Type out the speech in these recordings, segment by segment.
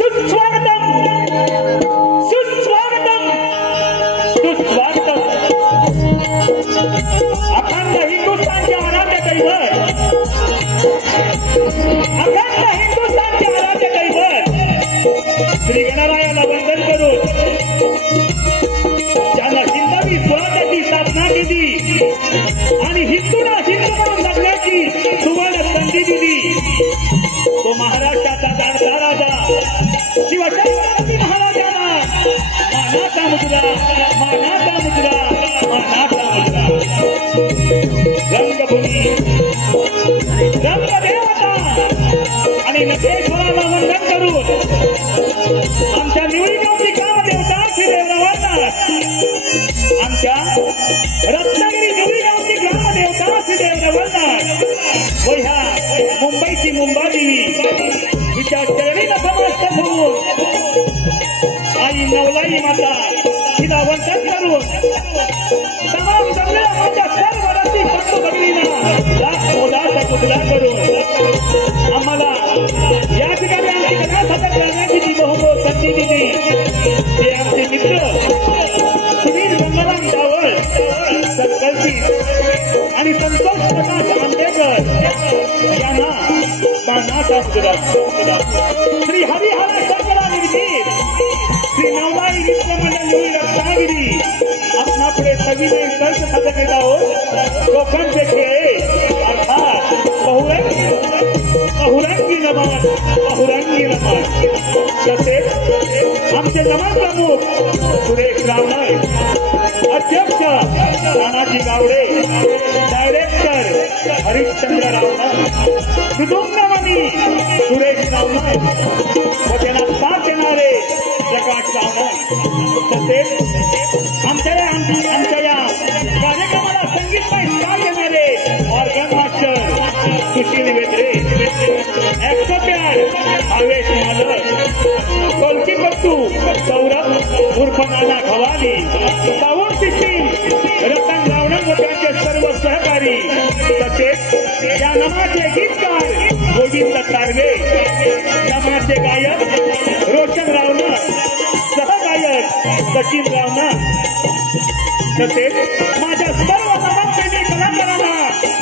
सुस्वागतम सुस्वागतम सुस्वागतम। अखंड हिंदुस्तानचे आराध्य दैवत, अखंड हिंदुस्तानचे आराध्य दैवत श्री गणरायाला वंदन करून ज्याला हिंदवी स्वराज्याची स्थापना केली आणि हिंदूला हिंदू म्हणून जगण्याची सुवर्ण संधी दिली तो महाराष्ट्राचा धाडसा राजा शिवछत्रपती महाराजांना मानाचा मुद्रा मानाचा मुद्रा मानाचा मुद्रा। रंगभूमी रंगदेवता आणि नटेश्वराला वंदन करून आमच्या निवडणुकी कामदेवता श्री देवरावांना आमच्या रत्नागिरी निवडणुकी ग्रामदेवता श्री देवरावांना व ह्या मुंबईची मुंबादेवी हिच्या चरणी नतमस्तक होऊन आई नवलाई माता हिला वंदन करून तमाम सगळ्या माझ्या सर्व रसिक बंधू भगिनींना लाख मोलाचा पुतळा करून आम्हाला या ठिकाणी आमची कथा सादर करण्याची जी बहुमोल संधी दिली ते आमचे मित्र सुनील गंगाराम डावळ सत्कर्षी आणि संतोष प्रकाश आंबेडकर यांना मानाचा मुद्रा। श्री हरिहर शंकरा निर्मित श्री नवलाई नृत्य मंडळ निवडी रत्नागिरी आपणा पुढे सविनय सर्च सादर करीत आहोत। कोकणचे खेळ अर्थात बहुरंगी नमन बहुरंगी नमन। तसेच आमचे नमन प्रमुख सुरेश रावणे, अध्यक्ष तानाजी गावडे, डायरेक्टर हरिश्चंद्र रावणे, सुदुंगमणी सुरेश रावणे व त्यांना साथ देणारे प्रकाश रावणे। तसेच आमच्या या कार्यक्रमाला संगीतमय साथ देणारे ऑर्गन मास्टर सुशील वेद्रे, ऍक्टोपॅड भावेश मालक, कोलकीपट्टू सौरभ उर्फ नाना खवाली, साऊंड सिस्टीम रतन रावणे व त्यांचे सर्व सहकारी। तसेच या नमाचे गीतकार गोविंद तारवे, नमाचे गायक रोशन रावणे, सहगायक सचिन रावणे। तसेच माझ्या सर्व नमनप्रेमी कलाकारांना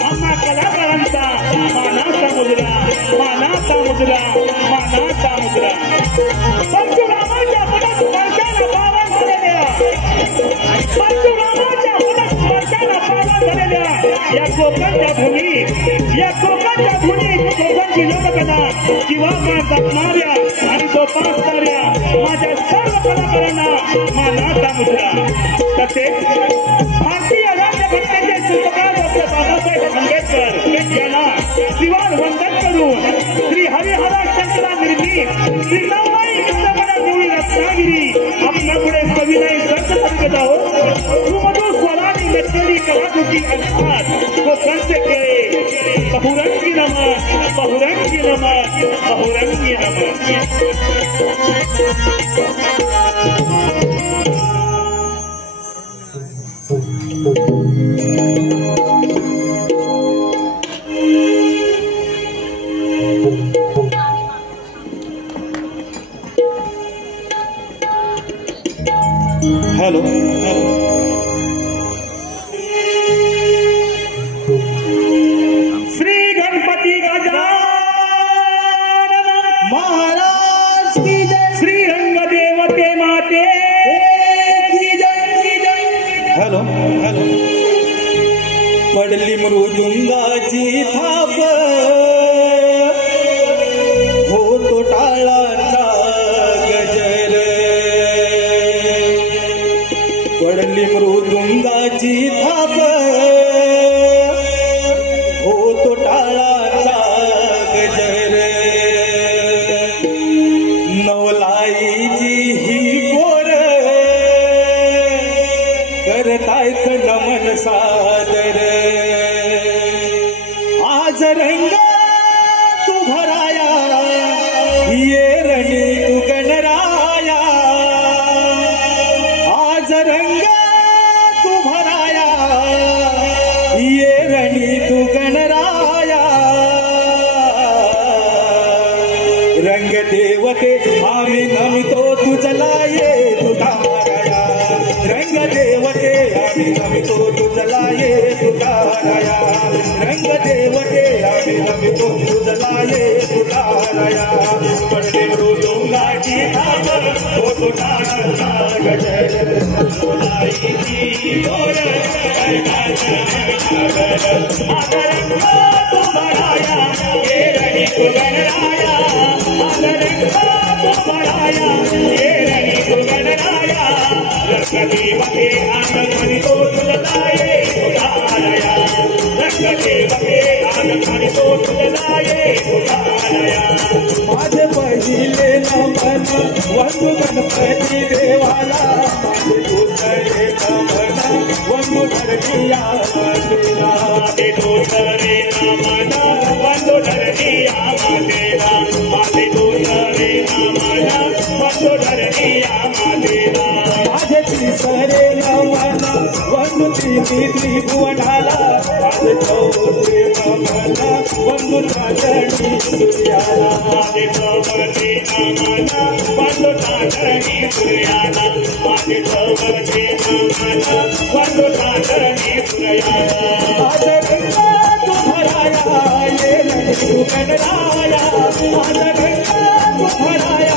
आम्हा कलाकारांचा मानाचा मुद्रा मानाचा मुद्रा मानाचा मुद्रा। परशुरामाच्या पदस्पर्शाला पावन झालेल्या परशुरामाच्या पदस्पर्शाला पावन झालेल्या या कोकणच्या भूमीत कोकणची लोककला जीवापास जपणाऱ्या आणि जोपासणाऱ्या माझ्या सर्व कलाकारांना मानाचा मुद्रा। तसेच भारतीय राज्यघटनेचे शिल्पकार डॉक्टर बाबासाहेब आंबेडकर यांना श्रीवार वंदन करून श्री हरिहर शंकरा निर्मित श्री नवलाई नृत्य मंडळ निवडी रत्नागिरी आपल्या पुढे सविनय सर्च करीत आहोत। सुमधुर स्वरांनी नटलेली कलाकृती अर्थात कोकणचे खेळ बहुरंगी नमन बहुरंगी नमन बहुरंगी नमन। हेलो श्री गणपति गजानन महाराज की जय, श्री रंग देवते माते की जय की जय। हेलो हेलो पडली मृदुंगाची थाप होतो टाळाचा गजर, पडली मृदुंगाची थाप होतो टाळाचा गजर, नवलाईची ही पोर करतायत नमन सादर, आज रंग तू भराया देवते आम्ही नमितो तुझला ये तुताराया रंग देवते आम्ही नमितो तुझला ये तुताराया रंग देवते आम्ही नमितो तुझला ये तुताराया पडले मृदुंगाची धाम हो तुटारा गजर तुलाईची डोर तुमराया ये रणी गणराया तुमराया ये रणी गणराया रंगदेवते आनंदमणि तो तुझलाये तुझाराया रंगदेवते आनंदमणि तो तुझलाये तुझाराया माझे पहिले नमन वंदु गणपती देवाला माझे दुसरे नमन वंदु धरणीया देवा माझे दुसरे नमन वंदु धरणीया देवा माझे दुसरे नमन वंदु धरणीया देवा माझे तिसरे नमन वंदु त्रिभुवनाला माझे चौथे नमन वंदु धरणी सूर्याला माझे चौथे नमन वंदु धरणी सूर्याला माझे चौथे नमन वंदु धरणी सूर्याला माझे गंगा तुझराया ये रणी गणराया माझे गंगा तुझराया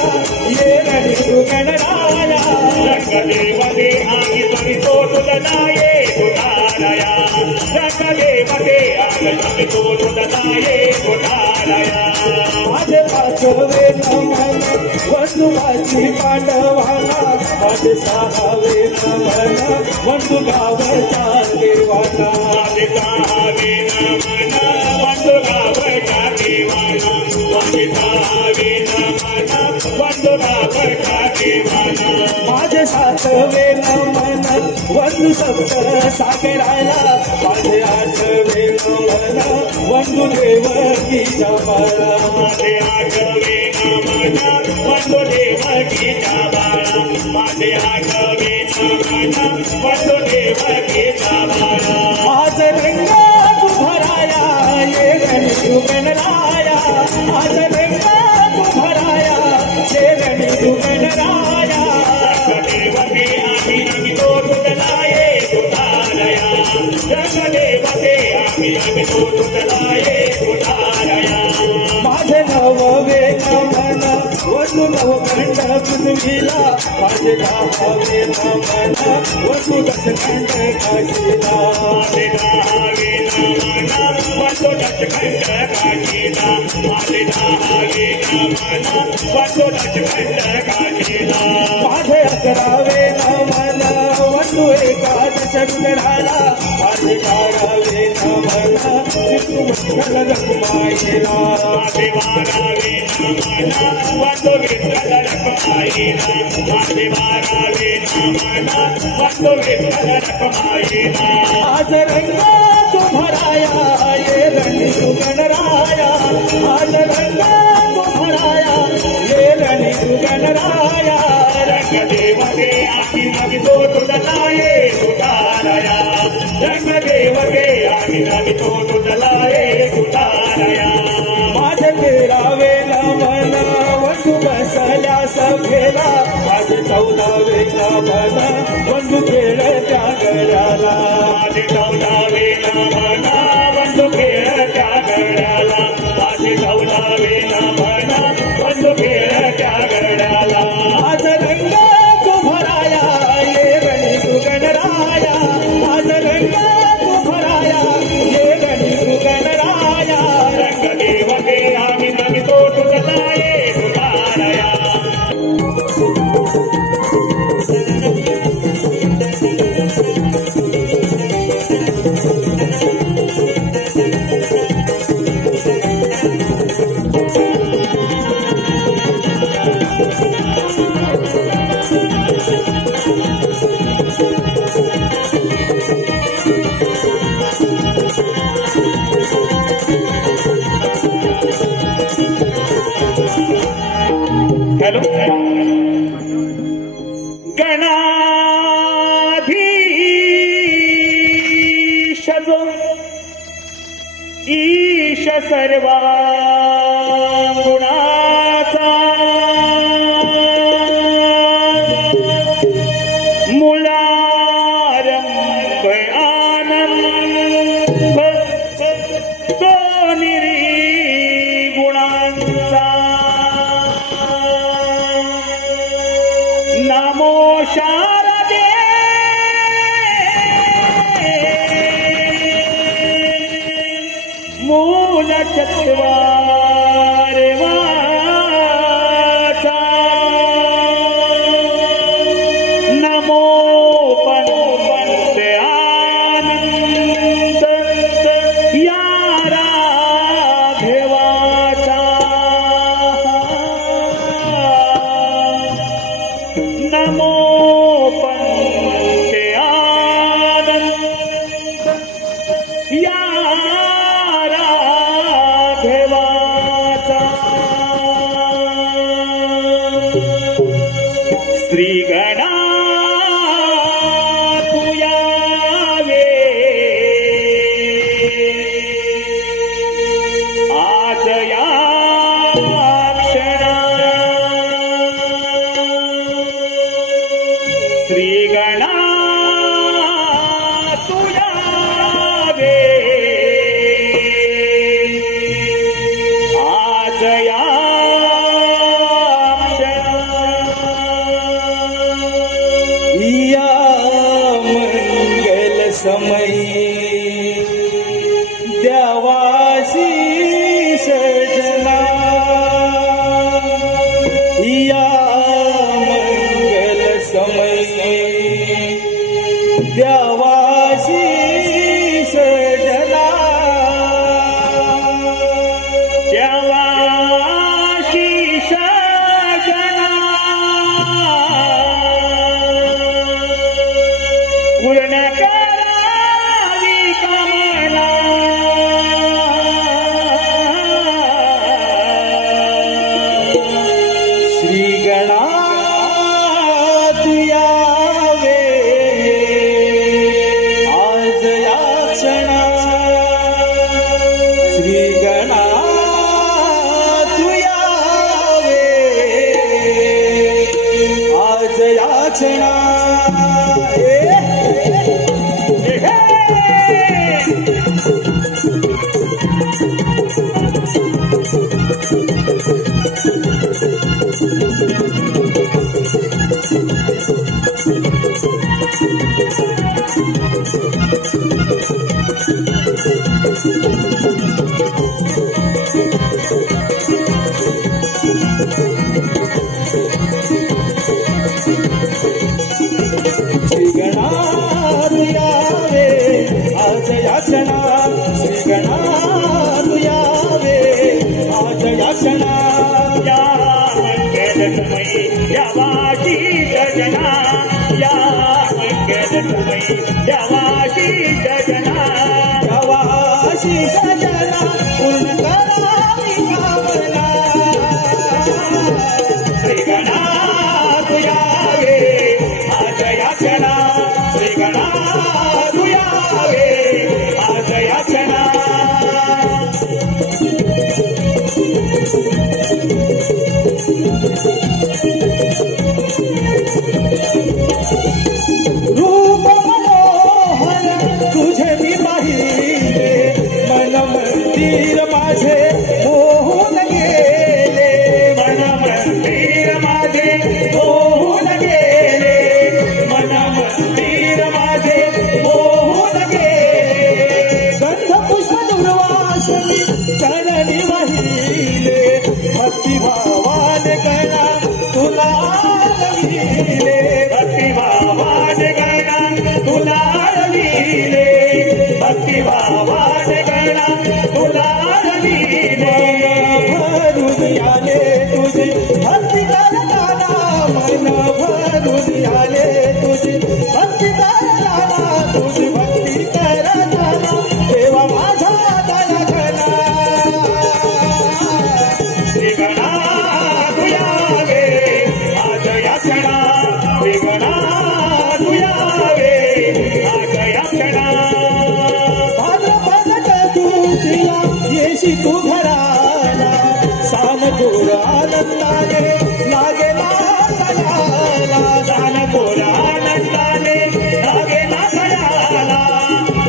ये रणी गणराया रंगदेवते आम्ही नमितो तुझलाये तुझाराया रंगदेवते आम्ही नमितो तुझलाये तुझाराया माझे पाचवे नमन वंदुबाची पांडवाला माझे सहावे नमन वंदु गावच्या देवाला माझे सहावे नमन वंदु गावच्या देवाला माझे सहावे नमन वंदु गावच्या देवाला माझे सातवे नमन वंदु सप्त सागराला माझे आठवे नमन वंदु देवकीच्या बाळा माझे आठवे नमन वंदु देवकीच्या बाळा माझे आठवे नमन वंदु देवकीच्या बाळा आज रंगा तुझराया ये रणी गणराया आज रंगा तुझराया ये रणी गणराया रंगदेवते आम्ही नमितो तुझलाये तुझाराया रंगदेवते आम्ही नमितो तुझलाये तुझाराया माझे नववे नमन वंदु नवखंड पृथ्वीला माझे दहावे नमन वंदु दशखंड काशीला माझे दहावे नमन वंदु दशखंड काशीला माझे दहावे नमन वंदु दशखंड काशीला माझे अकरावे नमन वंदु एकादश रुद्राला माझे बारावे नमन विष्णु मंगल रखमाईला माझे बारावे नमन वंदु विठ्ठल रखमाईला माझे बारावे नमन वंदु विठ्ठल रखमाईला आज रंगा तुझराया ये रणी गणराया आज रंगा तुझराया ये रणी गणराया रंगदेवते आम्ही नमितो तुझलाये तुझाराया रंगदेवते आम्ही नमितो तुझलाये तुझाराया माझे तेरावे नमन वंदु बसल्या सभेला माझे चौदावे नमन वंदु खेळत्या गड्याला माझे चौदावे नमन वंदु खेळत्या गड्याला माझे चौदावे नमन वंदु खेळत्या गड्याला आज रंगा तुझराया ये रणी गणराया आज रंगा तुझराया ये रणी गणराया रंगदेवते आम्ही नमितो तुझलाये तुझाराया नमो शारदे मूलचत्वारे वाचा नमो पंते आनंद या राघवाचा नमो पंते आनंद या श्री गणा तुयावे आज या क्षणा श्री गणा तुयावे आज या समयी द्यावासी सजना या मंगल समयी द्यावासी सजना द्यावासी सजना पूर्ण तू घराला सान गोर आनंदाने लागे नाथयाला सान गोर आनंदाने लागे नाथयाला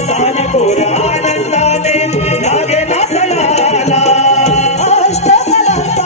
सान गोर आनंदाने लागे नाथयाला अष्टकलांत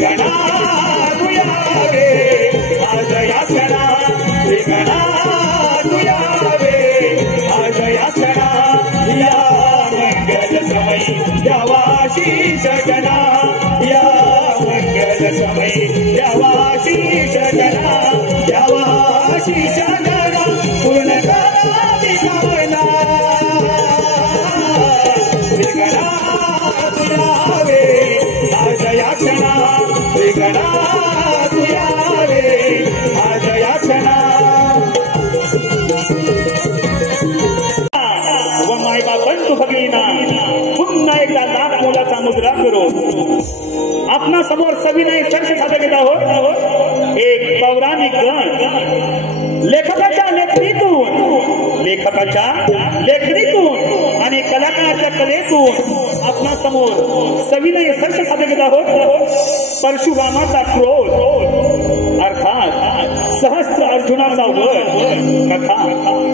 गणा तुया रे आज या क्षणा गणा तुया रे आज या क्षणा या मंगल समय यावाशीष गणा या मंगल समय यावाशीष गणा यावाशीष गणा पूर्ण करा विकावना गणा तुया रे आज या क्षणा गणा तुया रे आज या क्षणा व मायबा बंधू भगिनींना पुन्हा एकदा लाख मोलाचा मुद्रा करू आपणा समोर सविनय सर्ष सादर करीत आहोत एक पौराणिक गण लेखकाच्या लेखणीतून आणि कलाकाराच्या कलेतून आपणा समोर सविनय सर्ष सादर करीत आहोत परशुरामाचा क्रोध अर्थात सहस्त्र अर्जुनाचा वध कथा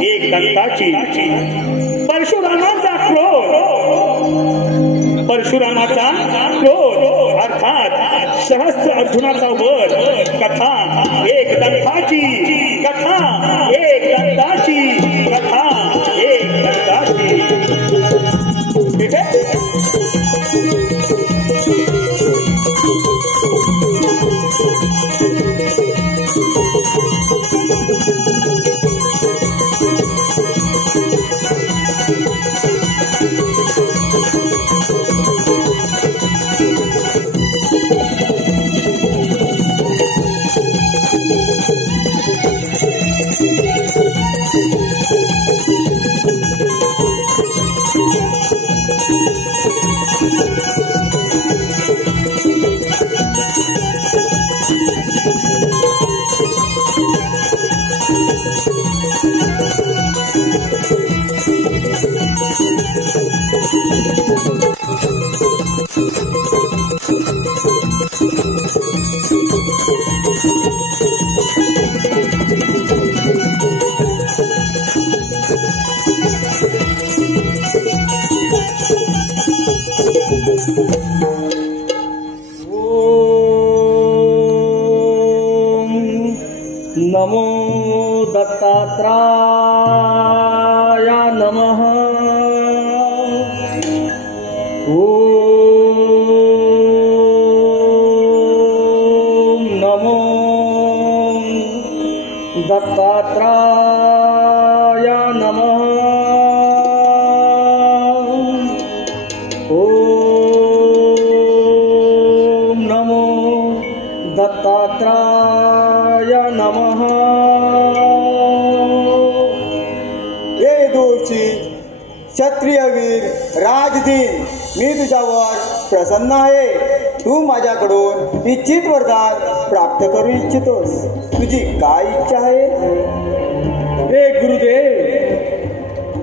एक दंताची परशुरामाचा क्रोध अर्थात सहस्त्र अर्जुनाचा वध कथा एक दंताची कथा एक दंताची कथा एक दंताची नमो दत्तात्राय नमः। ओम नमो दत्तात्राय नमः। ओम नमो दत्तात्राय नमः। क्षत्रिय वीर राजदीन मी तुझ्यावर प्रसन्न आहे। तू माझ्याकडून इच्छित वरदान प्राप्त करू इच्छितोस। तुझी काय इच्छा आहे? हे गुरुदेव,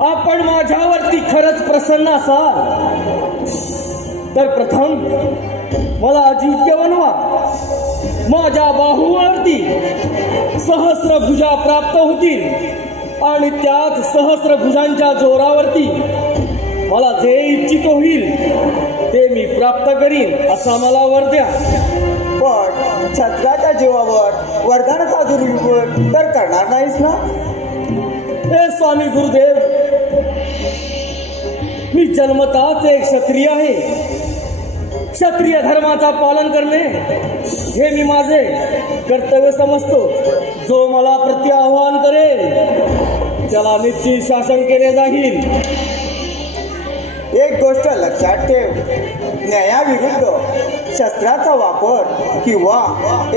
आपण माझ्यावरती खरंच प्रसन्न असाल तर प्रथम मला अजिंक्य बनवा। माझ्या बाहूवरती सहस्र भुजा प्राप्त होतील आणि त्याच सहस्र भुजांच्या जोरावरती मला जे इच्छित होईल ते मी प्राप्त करीन असा मला वर द्या। पण छत्राच्या जीवावर वरदानाचा दुरुपयोग तर करणार नाहीस ना? हे स्वामी गुरुदेव, मी जन्मताच एक क्षत्रिय आहे। क्षत्रिय धर्माचा पालन करणे हे मी माझे कर्तव्य समजतो। जो मला प्रति आव्हान करेल त्याला निश्चित शासन केले जाईल। एक गोष्ट लक्षात ठेव, न्यायाविरुद्ध शस्त्राचा वापर किंवा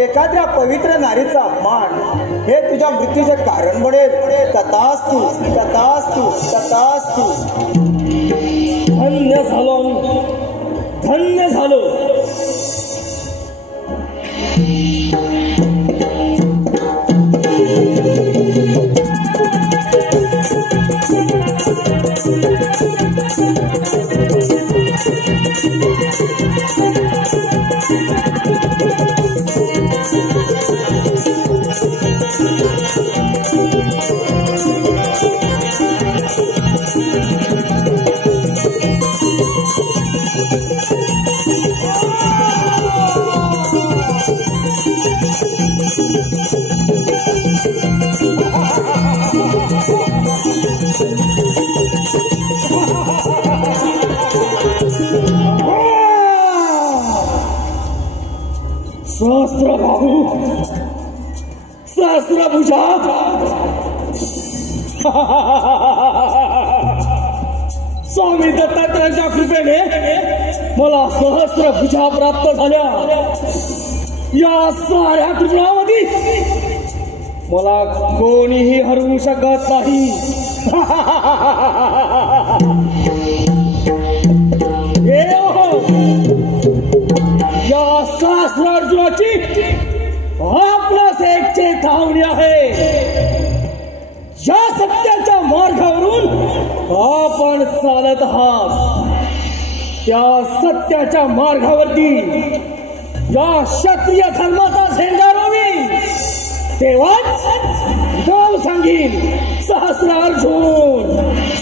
एखाद्या पवित्र नारीचा अपमान हे तुझ्या मृत्यूचे कारण बनेल। तथास्तु तथास्तु तथास्तु। धन्य झालो, धन्य झालो। सहस्त्रबाहू, सहस्त्रभुजा, स्वामी दत्तात्रयांच्या कृपेने मला सहस्त्रभुजा प्राप्त झाल्या. या साऱ्या त्रिपुरामध्ये मला कोणीही हरवू शकत नाही. या सहस्रार्जुनाची आपणास एक चेतावणी आहे. या सत्याच्या मार्गावरून आपण चालत आहात. त्या सत्याच्या मार्गावरती या क्षत्रिय धर्माचा झेंडा रोवी, तेव्हाच गाव सांगीन सहस्र अर्जुन,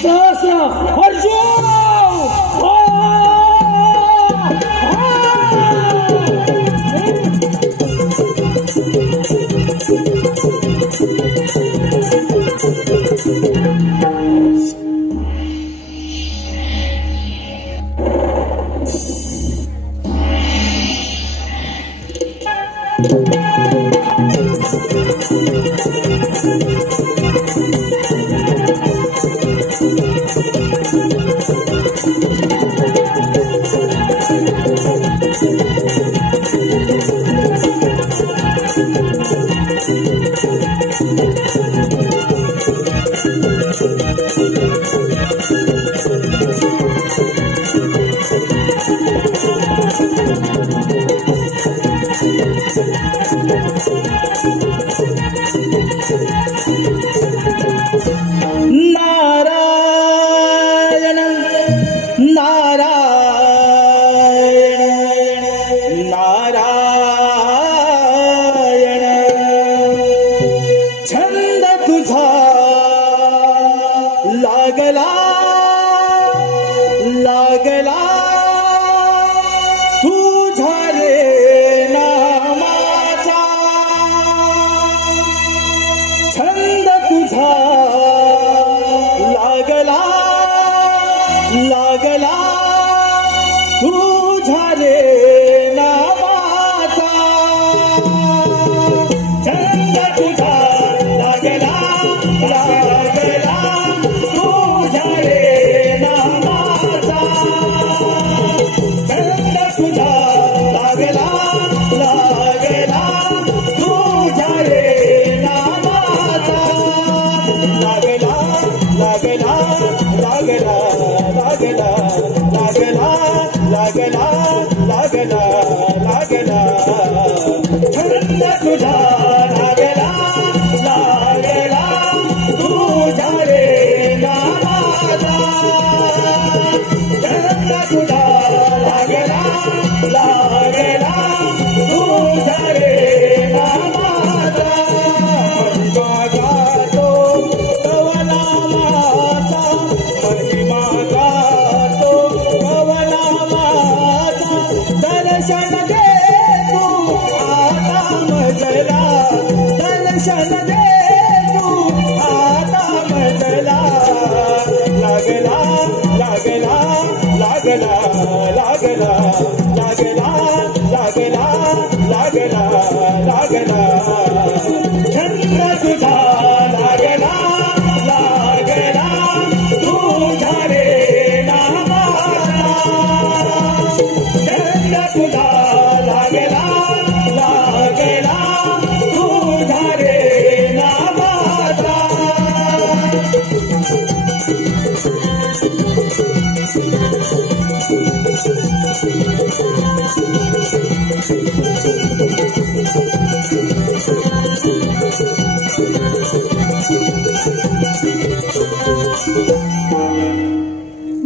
सहस्र अर्जुन.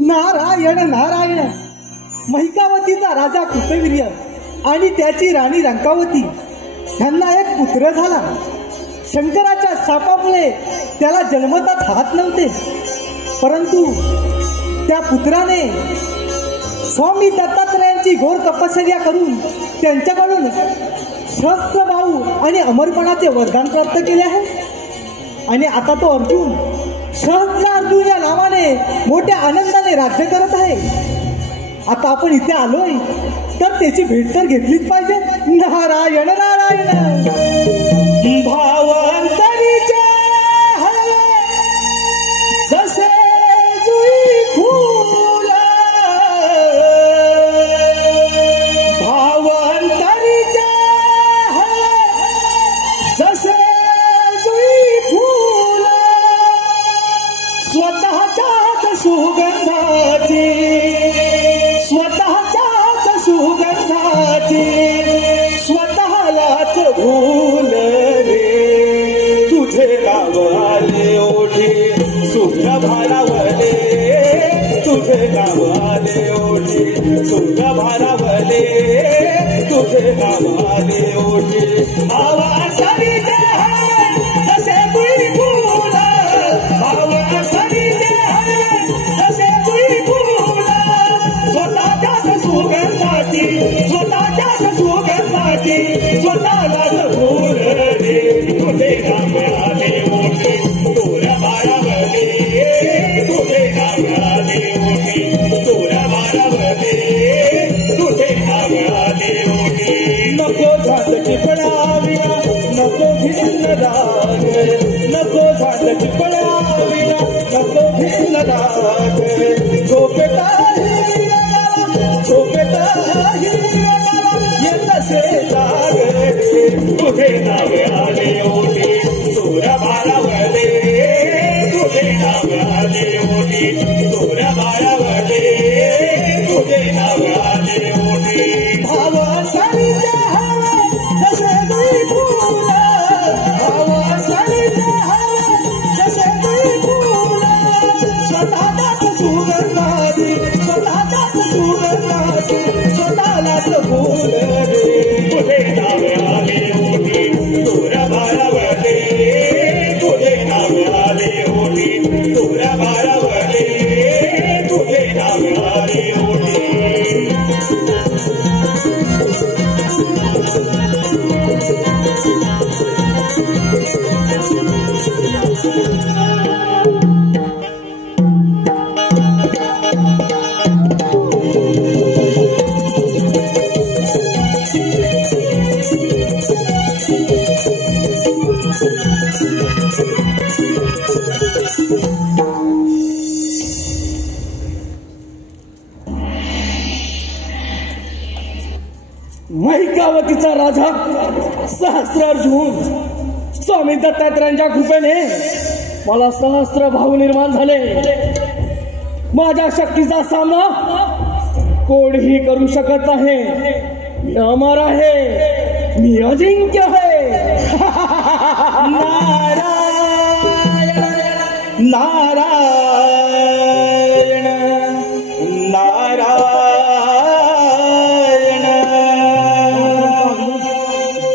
नारायण नारायण. महिकावतीचा राजा कृतवीर्य आणि त्याची राणी रंकावती यांना एक पुत्र झाला. शंकराच्या शापामुळे त्याला जन्मतच हात नव्हते, परंतु त्या पुत्राने स्वामी दत्तात्रयांची घोर तपश्चर्या करून त्यांच्याकडून सहस्त्रबाहू आणि अमरपणाचे वरदान प्राप्त केले आहे. आणि आता तो अर्जुन सहस्त्र अर्जुन या नावाने मोठ्या आनंदाने राज्य करत आहे. आता आपण इथे आलोय तर त्याची भेट तर घेतलीच पाहिजे. नारायण नारायण. भावांतरीचे हळवे जसे जुई फूल, भावांतरीचे हळवे जसे जुई फूल, स्वतःच्याच सुगंधाची, स्वतःच्याच सुगंधाची स्वतःलाच भूल रे. तुझे नाव आले ओढे सुग्र भारावले, तुझे नाव आले ओढे सुग्र भारावले, तुझे नाव आले ओढे. भावांतरीचे हळवे जसे जुई फूल, भावांतरीचे हळवे जसे जुई फूल, स्वतःच्याच सुगंधाची, स्वतःच्याच सुगंधाची स्वतःलाच भूल रे. तुझे नाव आले ओढे दूर भारावले, तुझे नाव आले ओढे दूर भारावले, तुझे नाव आले ओढे. नको झाडची पडाविना नको भिन्न राग, नको झाडची पडाविना नको भिन्न राग. झोपेता झोपेता येतसे जाग रे. तुझे नाव आले ओढे दूर भारावले, तुझे नाव आले ओढे दूर भारावले, तुझे नाव आले ओढे. भावांतरीचे हळवे जसे जुई फूल, भावांतरीचे हळवे जसे जुई फूल, स्वतःच्याच सुगंधाची, स्वतःच्याच सुगंधाची स्वतःलाच भूल रे. तुझे नाव आले ओढे दूर भारावले, तुझे नाव आले ओढे दूर भारावले, तुझे नाव आले ओढे. महिकावतीचा राजा सहस्रार्जुन स्वामी दत्तात्रयांच्या कृपेने मला सहस्त्र भाऊ निर्माण झाले. माझ्या शक्तीचा सामना कोणीही करू शकत नाही. मी अमर आहे, मी अजिंक्य आहे. नारायण नारायण नारायण.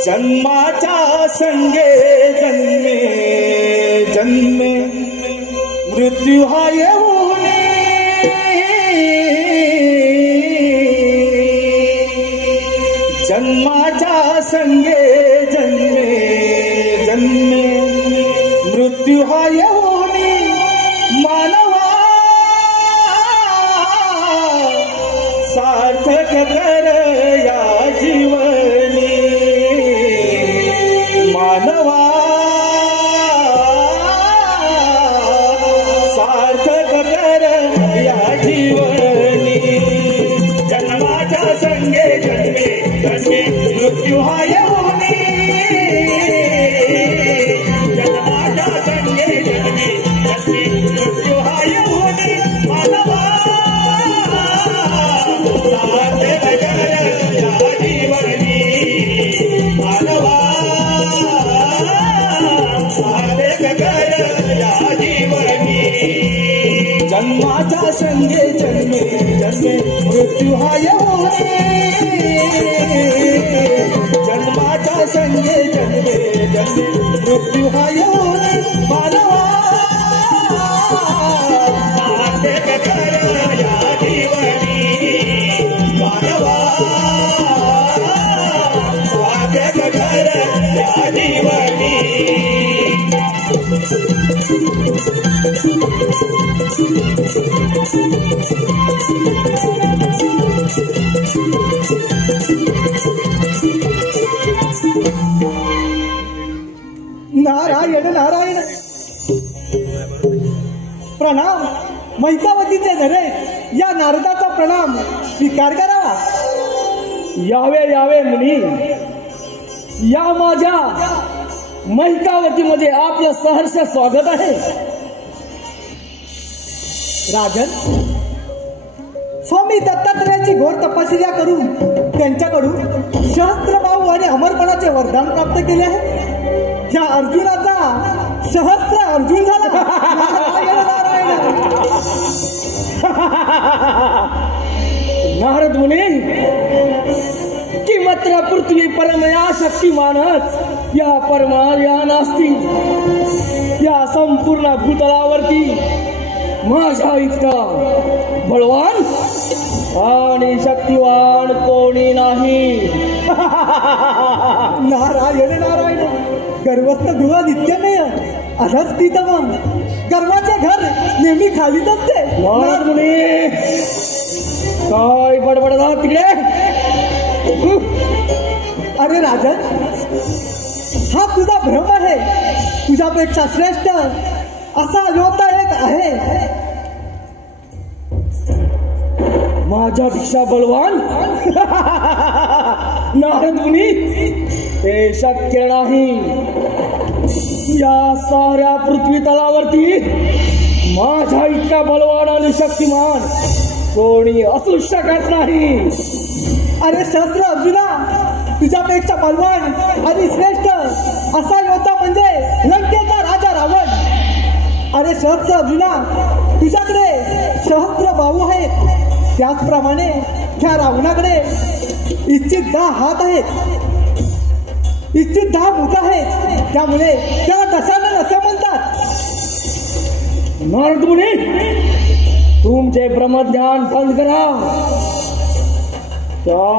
जन्माच्या संगे जन्मे जन्मे मृत्यू हा येऊन, जन्माच्या संगे जन्मे जन्मे मृत्यू हा येऊन, मानवा सार्थक कर या जीवनी, मानवा सार्थक कर या जीवनी. जन्माच्या संगे जन्मे जन्मे मृत्यू हा येऊनी, जन्माच्या संगे जन्मे जन्मे मृत्यू हा येऊनी, मानवा सार्थक कर या जीवनी, मानवा सार्थक कर या जीवनी. जन्माच्या संगे जन्मे जन्मे मृत्यू हा येऊनी, जन्माच्या संगे जन्मे जन्मे मृत्यू हा येऊनी, मानवा सार्थक कर या जीवनी, मानवा सार्थक कर या जीवनी. नारायण नारायण. प्रणाम. महिकावतीचे धरे या नारदाचा प्रणाम स्वीकार करावा. यावे यावे मुनी. या माझ्या महिकावतीमध्ये आपलं सहर्ष स्वागत आहे. राजन, स्वामी दत्तात्रयाची घोर तपस्या करून त्यांच्याकडून सहस्त्रबाहू आणि अमरपणाचे वरदान प्राप्त केले आहे. या अर्जुनाचा सहस्त्र अर्जुन झाला. नारायण नारायण. नारद मुनी, किमत्र पृथ्वी परमया शक्तिमानच या परमाया नास्ती. या संपूर्ण भूतलावरती माझ्या इतका बलवान आणि शक्तिवान कोणी नाही. नारायण नारायण. गर्वस्थ धुवा नित्यमेय अधस्थितम. गर्वाचे घर नेहमी खालीच असते. नारद मुनी, काय बडबडतात तिकडे? अरे राजन, हा तुझा भ्रम आहे. तुझ्यापेक्षा श्रेष्ठ असा योद्धा एक आहे. माझ्यापेक्षा बलवान? नारद मुनी, हे शक्य नाही. या साऱ्या पृथ्वी तलावरती माझ्या इतका बलवान आणि शक्तिमान कोणी असू शकत नाही. अरे सहस्त्र अर्जुना, तुझ्यापेक्षा बलवान आणि श्रेष्ठ असा योद्धा म्हणजे लंकेचा राजा रावण. अरे सहस्त्र अर्जुना, तुझ्याकडे सहस्त्र बाहू आहेत. त्याचप्रमाणे त्या रावणाकडे इच्छित 10 हात आहेत, इच्छित 10 मुख आहेत. त्यामुळे त्याला दशानन असे म्हणतात. नारद मुनी, तुमचे ब्रह्मज्ञान बंद करा. त्या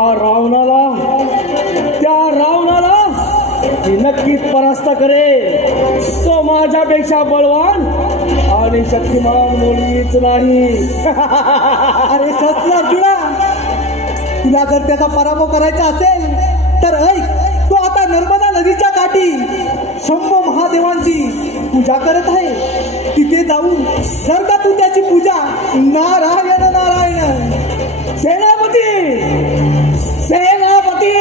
रावणाला ती नक्कीच परास्त करेल. तो माझ्यापेक्षा बलवान आणि शक्तिमान मुलीच नाही. अरे सहस्त्र अर्जुना, तुला जर त्याचा पराभव करायचा असेल तर ऐक, तो आता नर्मदा नदीच्या काठी शंभो महादेवांची पूजा करत आहे. तिथे जाऊन जर का तू त्याची पूजा नारायण नारायण. सेनापती, सेनापती.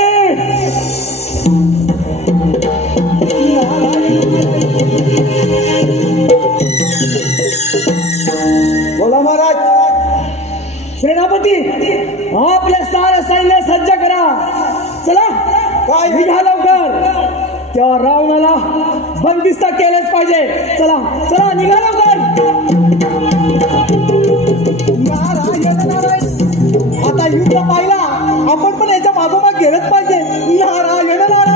बोला महाराज. सेनापती, आपले सारे सैन्य सज्ज करा. चला, काय निघा लवकर. त्या रावणाला बंदिस्त केलेच पाहिजे. चला चला, निघा लवकर. नारायण नारायण. आता युद्ध पाहिला, आपण पण याच्या मागोमाग गेलंच पाहिजे. नारायण नारायण.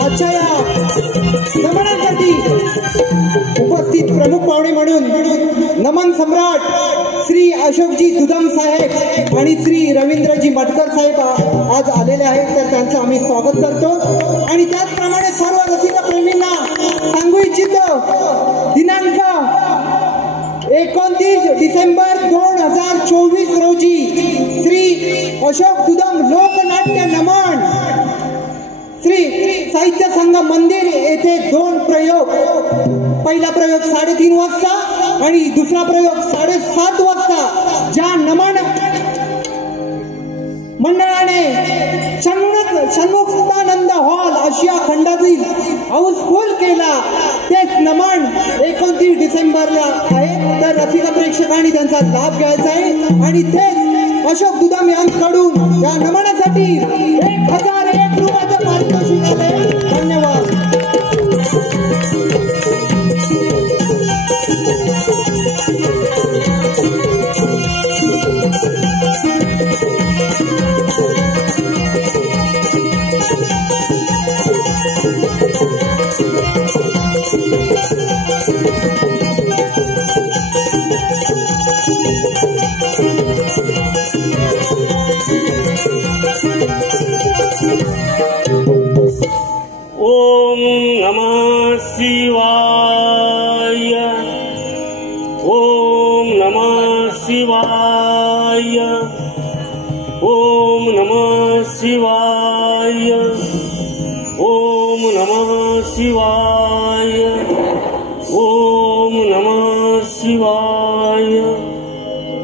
आजच्या या नमनासाठी उपस्थित प्रमुख पाहुणे म्हणून नमन सम्राट श्री अशोकजी दुदम साहेब आणि श्री रवींद्रजी मटकर साहेब आज आलेले आहेत. तर त्यांचं आम्ही स्वागत करतो. आणि त्याचप्रमाणे सर्व रसिक प्रेमींना सांगू इच्छितो, दिनांक 29 डिसेंबर 2024 रोजी श्री अशोक दुदम लोकनाट्य नमन श्री साहित्य संघ मंदिर येथे 2 प्रयोग. पहिला प्रयोग 3:30 वाजता आणि दुसरा प्रयोग 7:30 वाजता ज्या नमन मंडळाने षण्मुक्तानंद हॉल आशिया खंडातील हाऊसफुल केला, तेच नमन 29 डिसेंबरला आहे. तर रसिक प्रेक्षकांनी त्यांचा लाभ घ्यायचा आहे. आणि तेच अशोक दुदम यांच्याकडून या नमनासाठी 1001 रुपयाचं पारितोषिक आले. धन्यवाद. ओम नमः शिवाय। ओम नमः शिवाय। ओम नमः शिवाय। ओम नमः शिवाय। ओम नमः शिवाय।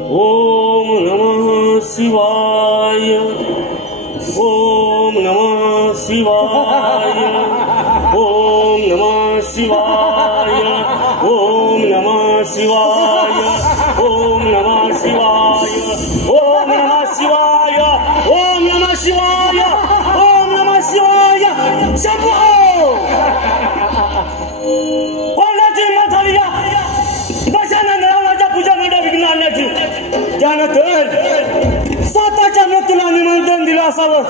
ओम नमः शिवाय। ओम नमः शिवाय। ओम नमः शिवाय। ओम नमः शिवाय। ओम नमः शिवाय। ओम नमः शिवाय। ओम नमः शिवाय। ओम नमः शिवाय। शंभो कोणाची हिंमत झाली या दशानंद रावणाच्या पूजा मंडळ विघ्न आणण्याची? त्यानंतर स्वतःच्या मृत्यूला निमंत्रण दिलं असावं.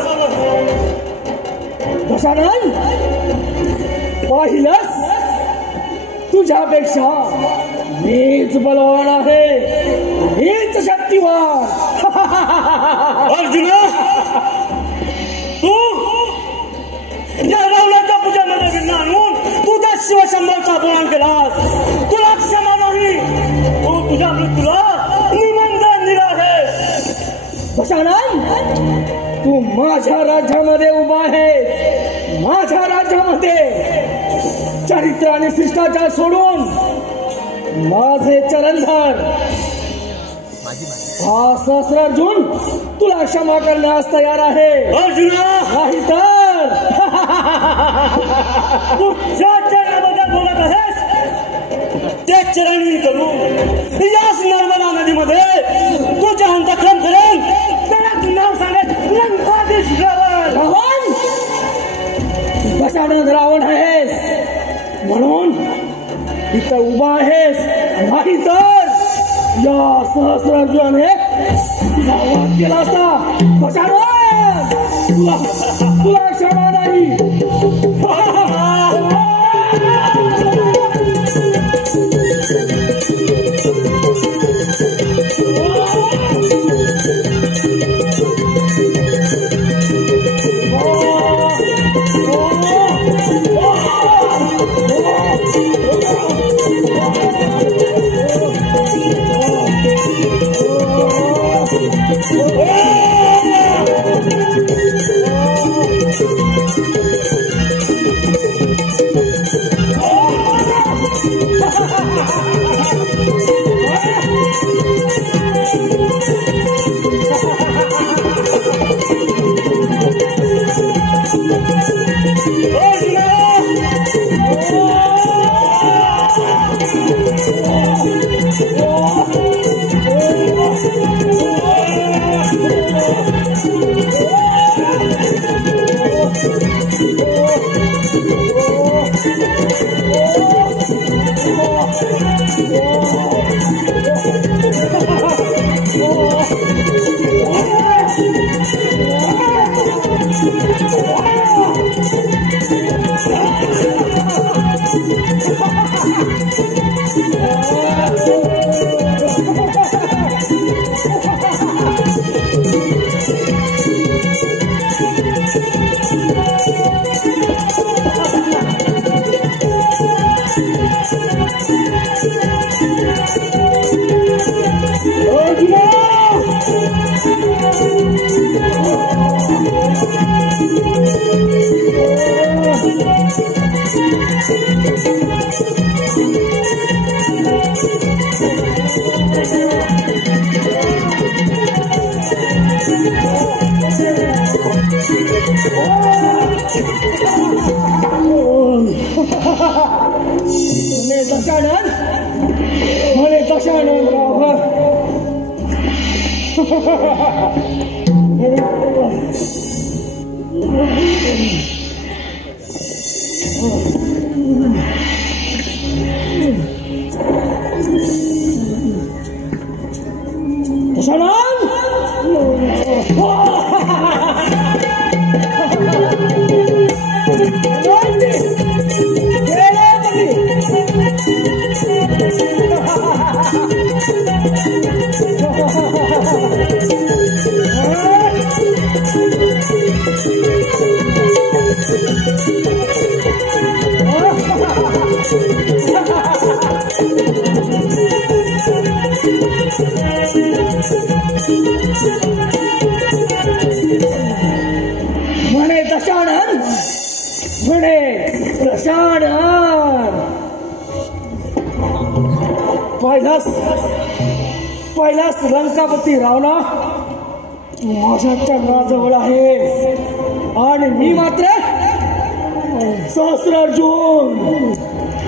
दशानन, पाहिलंस, तुझ्यापेक्षा मीच बलवान आहे, मीच शक्तिवान. अर्जुना, तू या रावणाच्या पूजेमध्ये विघ्न आणून तू त्या शिवशंभरचा अपमान केलास. तुला क्षमा नाही. तू तुझ्या मृत्यूला निमंत्रण दिलं आहे. दशानन, तू माझ्या राज्यामध्ये उभा आहे, माझ्या राज्यामध्ये. चरित्र आणि शिष्टाचार सोडून माझे चरण धर. हा सहस्रार्जुन तुला क्षमा करण्यास तयार आहे. अर्जुना, नाही तर तू ज्या चरणाबद्दल बोलत आहेस ते चरणी करून याच नर्मदा नदीमध्ये तुझ्या अंतःकरण करेन. त्याला नाव सांगत लंकाधीश रावण. रावण, दशानन रावण आहेस म्हणून इथं उभा आहेस, नाही तर या सहस्रार्जुनाने तुझा वध केला असता. दशानन, तुला क्षमा नाही. म्हणे दशानन रावण. दशानन, म्हणे दशानन, म्हणे दशानन. पहिलाच लंकापती रावणा माझ्या चरणाजवळ आहे आणि मी मात्र सहस्रार्जुन.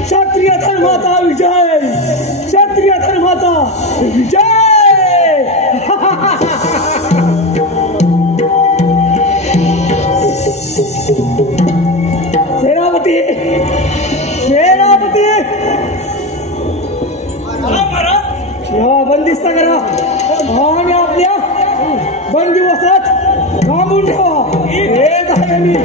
क्षत्रिय धर्माचा विजय, क्षत्रिय धर्माचा विजय. सेनापती, सेनापती, या बंदिस्त करा आणि आपल्या बंदिवसात थांबून ठेवा. येत आहे मी.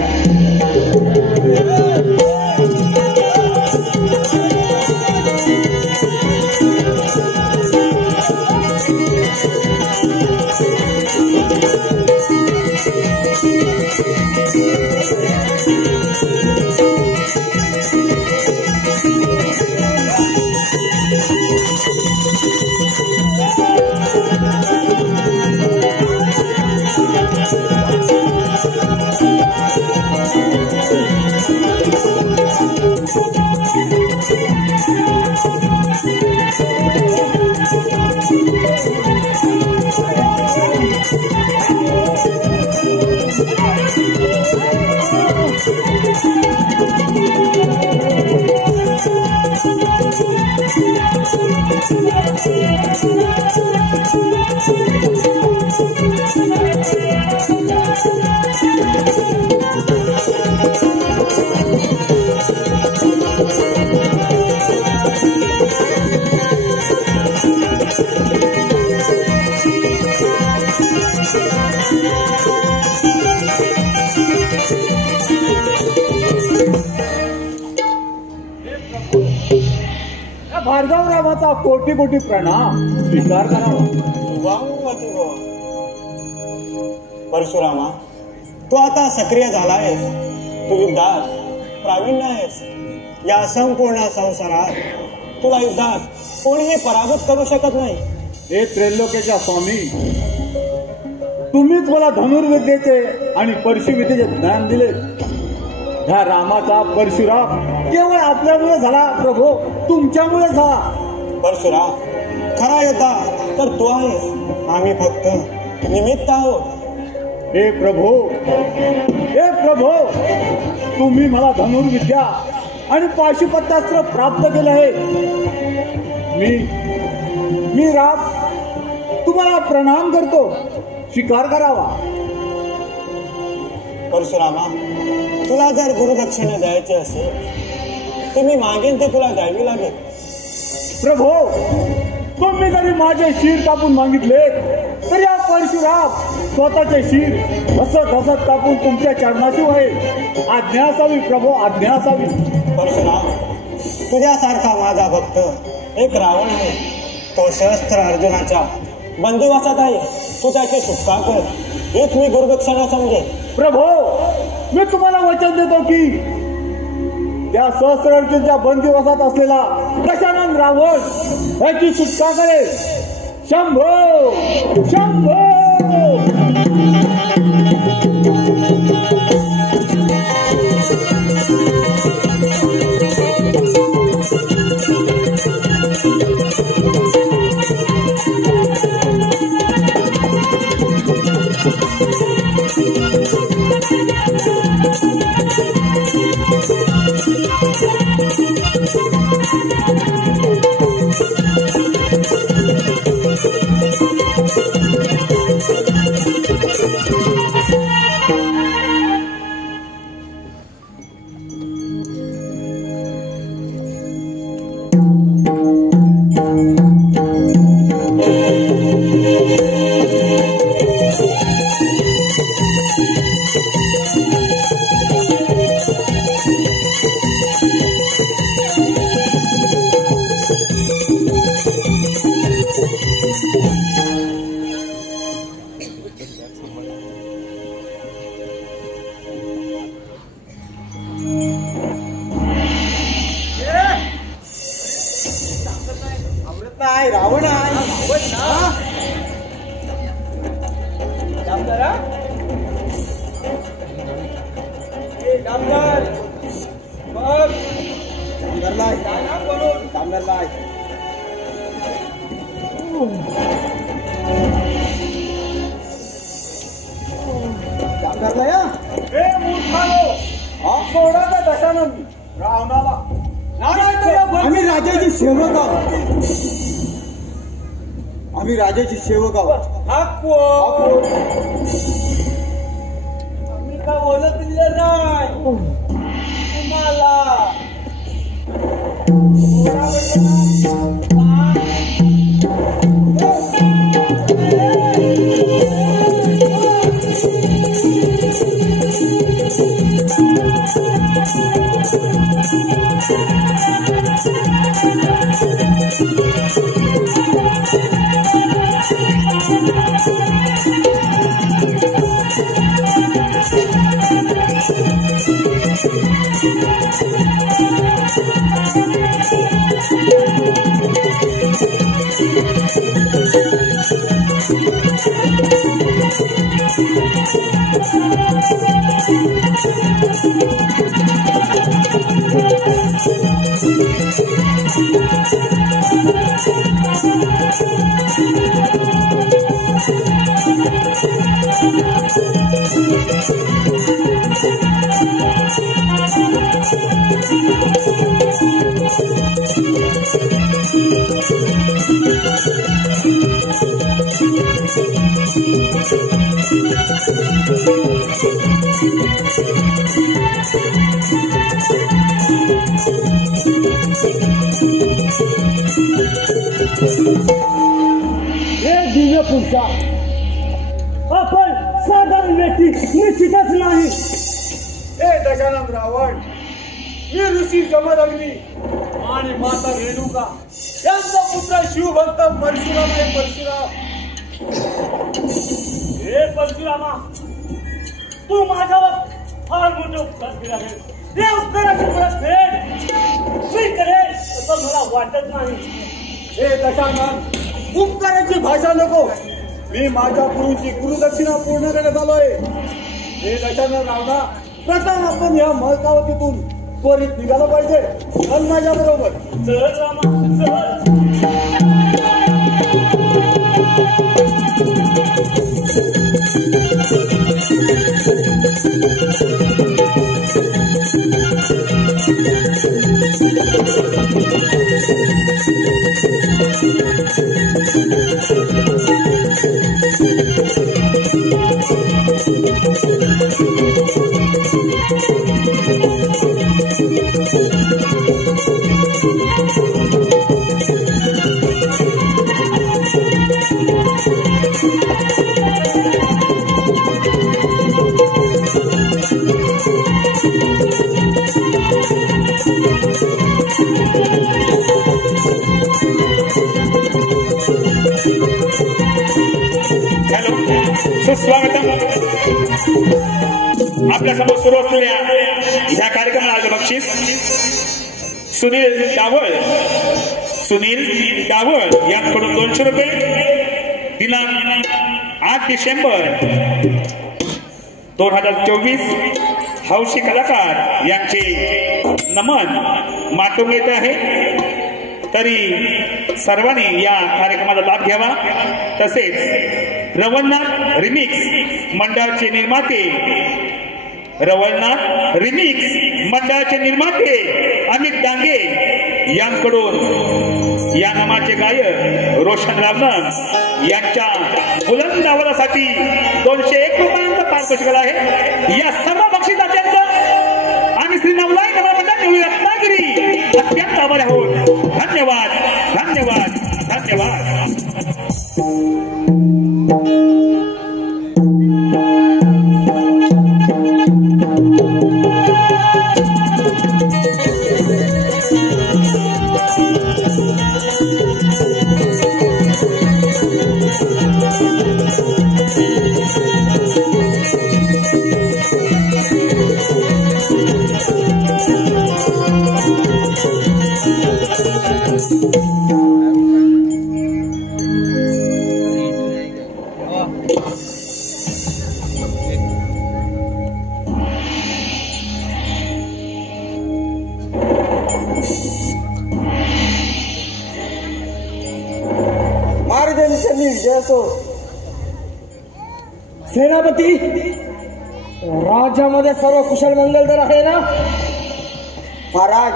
भार्गवरावाचा कोटी कोटी प्रणाम स्वीकार करावा. परशुरामा, तू आता सक्रिय झाला आहेस, तू युद्धात प्रावीण्य आहेस. या संपूर्ण संसारात तुला युद्धात कोणीही पराभूत करू शकत नाही. हे त्रैलोक्याच्या स्वामी, तुम्हीच मला धनुर्विद्येचे आणि परशुविद्येचे ज्ञान दिले. ह्या रामाचा परशुराम केवळ आपल्यामुळे झाला प्रभू, तुमच्यामुळे झाला. परशुराम, खरा योद्धा तर तू आहेस, आम्ही फक्त निमित्त आहोत. हे प्रभू, हे प्रभू, तुम्ही मला धनुर्विद्या आणि पाशुपतास्त्र प्राप्त केले आहे. मी राम तुम्हाला प्रणाम करतो, स्वीकार करावा. परशुरामा, तुला जर गुरुदक्षिणा द्यायची असेल तर मी मागेन ते तुला द्यावी लागेल. प्रभू, तुम्ही जरी माझे शिर कापून मागितले तरी हा परशुराम स्वतःचे शिर हसत हसत कापून तुमच्या चरणाशी आहे. आज्ञा असावी प्रभू, आज्ञा असावी. परशुराम, तुझ्यासारखा माझा भक्त एक रावण आहे. तो शस्त्र अर्जुनाच्या बंदिवासात आहे. तू त्याची सुटका कर, हेच मी गुरुदक्षिणा समजेन. प्रभू, मी तुम्हाला वचन देतो की त्या सहस्त्र अर्जुनच्या बंदिवासात असलेला दशानन रावण याची सुटका करेल. शंभो शंभो. नाही रावण आहे. डामदारा ए डामदार बघ डामदारला या हे मूर्खानो, सोडा का दशानंद रावणाला. आम्ही राजाची सेवक आहोत. आम्ही राजाची सेवक आहोत. मी का बोलत दिलं नाही तुम्हाला. आपण साधारण व्यक्ती निश्चितच नाही. हे दशानंद रावण, मी ऋषी जमदग्नी आणि माता रेणुका यांचा पुत्र शिवभक्त परशुराम आहे. परशुराम, हे परशुरामा, तू माझ्यावर फार मोठे उपकार केले आहेत. ते उपकाराची परतफेड मी करेन असं मला वाटत नाही. हे दशानंद, उपकाराची भाषा नको. मी माझ्या गुरुची गुरुदक्षिणा पूर्ण करण्यात आलोय. हे दशानंद रावणा, प्रथम आपण या महकावतीतून त्वरित निघालं पाहिजे. चल माझ्या बरोबर. चल रामा, चल. सुस्वागतम. आपल्या समोर सुरू असलेल्या ह्या कार्यक्रमाला आज बक्षीस सुनील डावळ यांकडून 200 रुपये. दिनांक 8 डिसेंबर 2024 हौशी कलाकार यांचे नमन माटून येत आहे. तरी सर्वांनी या कार्यक्रमाचा लाभ घ्यावा. तसेच रवळनाथ रिमिक्स मंडळाचे निर्माते अमित डांगे यांकडून या नामाचे गायक रोशन रावण यांच्या बुलंद आवाजासाठी 201 रुपयांचा पारितोषिक आहे. या सर्व बक्षिसाच्यांचं आम्ही श्री नवलाई नवा मंडळ रत्नागिरी अत्यंत आभारी आहोत. धन्यवाद, धन्यवाद, धन्यवाद. विजय असो. सेनापती, राज्यामध्ये सर्व कुशल मंगल तर आहे ना? महाराज,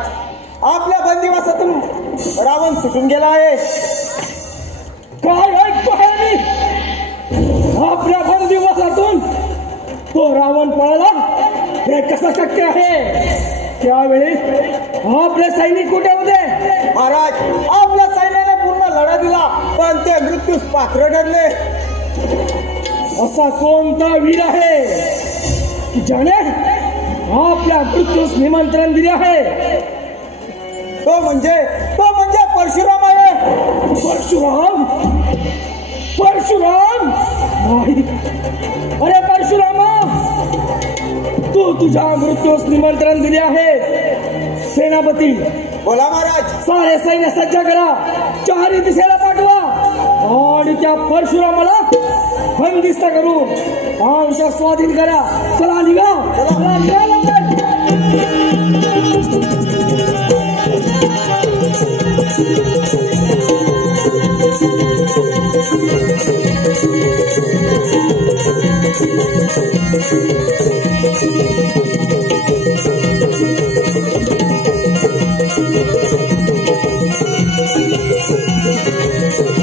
आपल्या बंदिवासातून रावण सुटून गेला आहे. काय ऐकतो आहे मी? आपल्या बंदिवासातून तो रावण पळाला? हे कसं शक्य आहे? त्यावेळी आपले सैनिक कुठे होते? महाराज, आपल्या सैन्याने पूर्ण लढा दिला, पण ते मृत्यूस पात्र ठरले. असा कोणता वीर आहे की ज्याने आपल्या मृत्यूस निमंत्रण दिले आहे? तो म्हणजे परशुराम आहे. परशुराम? परशुराम नाही. अरे परशुरामा, तू तुझ्या मृत्यूस निमंत्रण दिले आहे. सेनापती, बोला महाराज. सारे सैन्य सज्ज करा, चारही दिशेला पाठवा आणि त्या परशुरामाला बंदिस्त करून आमच्या स्वाधीन करा. चला निघा, चला निघा लवकर.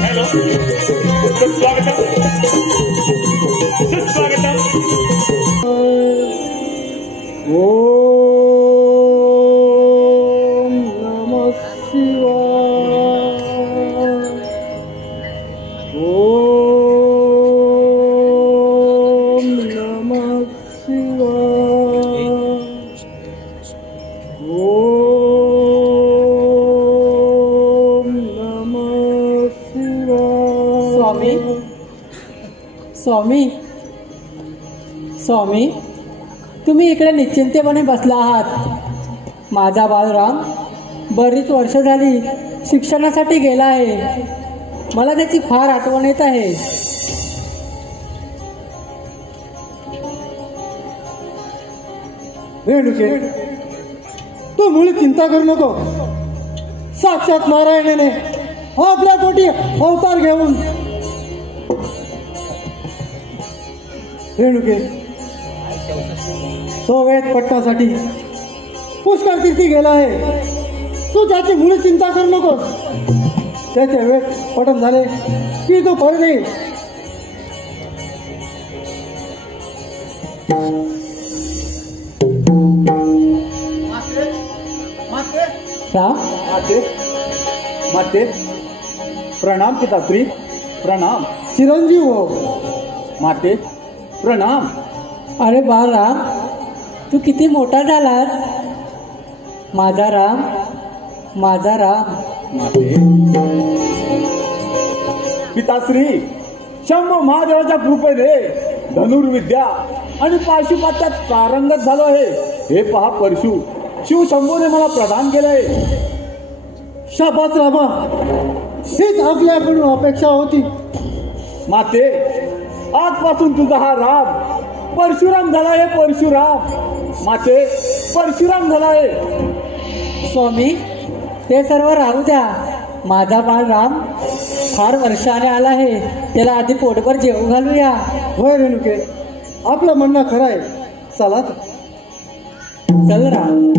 हॅलो, सुस्वागतम, सुस्वागतम. ओम नमः शिवाय. ओम नमः शिवाय. ओम नमः शिवाय. स्वामी, स्वामी, स्वामी, तुम्ही इकडे निश्चिंतेपणे बसला आहात. माझा बालराम बरीच वर्ष झाली शिक्षणासाठी गेला आहे. मला त्याची फार आठवण येत आहे. रेणुके, तू मुळी चिंता करू नको. साक्षात नारायणाने आपल्या पोटी अवतार घेऊन रेणुके तो वेद पट्टासाठी पुष्कळ कीर्ती गेला आहे. तू त्याची मुळी चिंता करू नकोस. त्याचे वेद पठण झाले की तो परत येईल. राम, माते प्रणाम पिताश्री, प्रणाम. चिरंजीव हो माते, प्रणाम. अरे बालराम, तू किती मोठा झालास. माझा राम, माझा राम. माते पिताश्री, शंभू महादेवाच्या कृपेने धनुर्विद्या आणि पाशुपात्यात पारंगत झालो आहे. हे पहा परशु शिव शंभूने मला प्रदान केलंय. शाबास रामा, हीच आपल्याकडून अपेक्षा होती. माते, आजपासून तुझा हा राम परशुराम झालाय. परशुराम माते, परशुराम झालाय. स्वामी, ते सर्व राहू द्या. माझा बालराम फार वर्षाने आला आहे. त्याला आधी पोटभर जेवू घालूया. होय रेणुके, आपलं म्हणणं खरं आहे. चला तर. चल राम.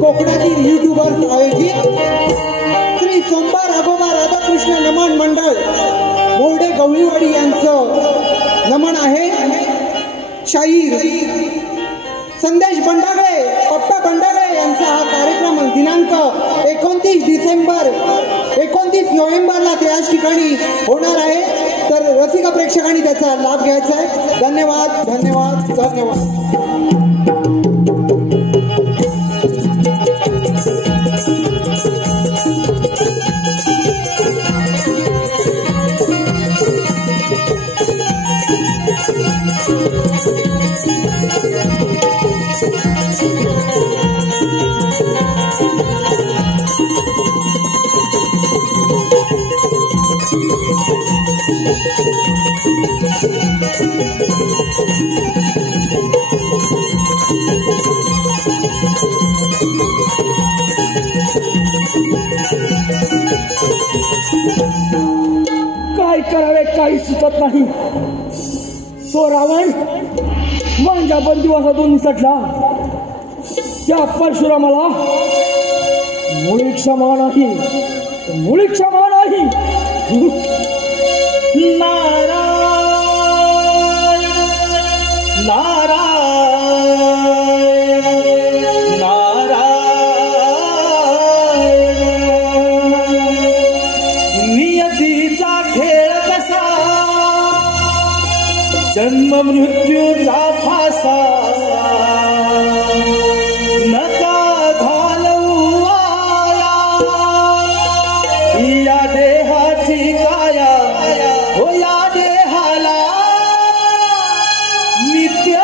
कोकणातील युट्यूबर आयोजित श्री सोमवार अगोबा राधाकृष्ण नमन मंडळ मोर्डे गवळीवाडी यांचं नमन आहे. शाहीर संदेश बंडागळे, पप्पा बंडागळे यांचा हा कार्यक्रम दिनांक 29 नोव्हेंबरला ते याच ठिकाणी होणार आहे. तर रसिका प्रेक्षकांनी त्याचा लाभ घ्यायचा आहे. धन्यवाद, धन्यवाद, धन्यवाद. काय करावे काही सुचत नाही. तो रावण माझ्या बंदिवासातून निसटला. त्या परशुरामाला मुळी क्षमा नाही, मुळी क्षमा नाही. नारायण नारायण नारायण. नियतीचा खेळ कसा, जन्म मृत्यूचा फासा. नका घालवू आया या देहाची काया. हो या देहाला नित्य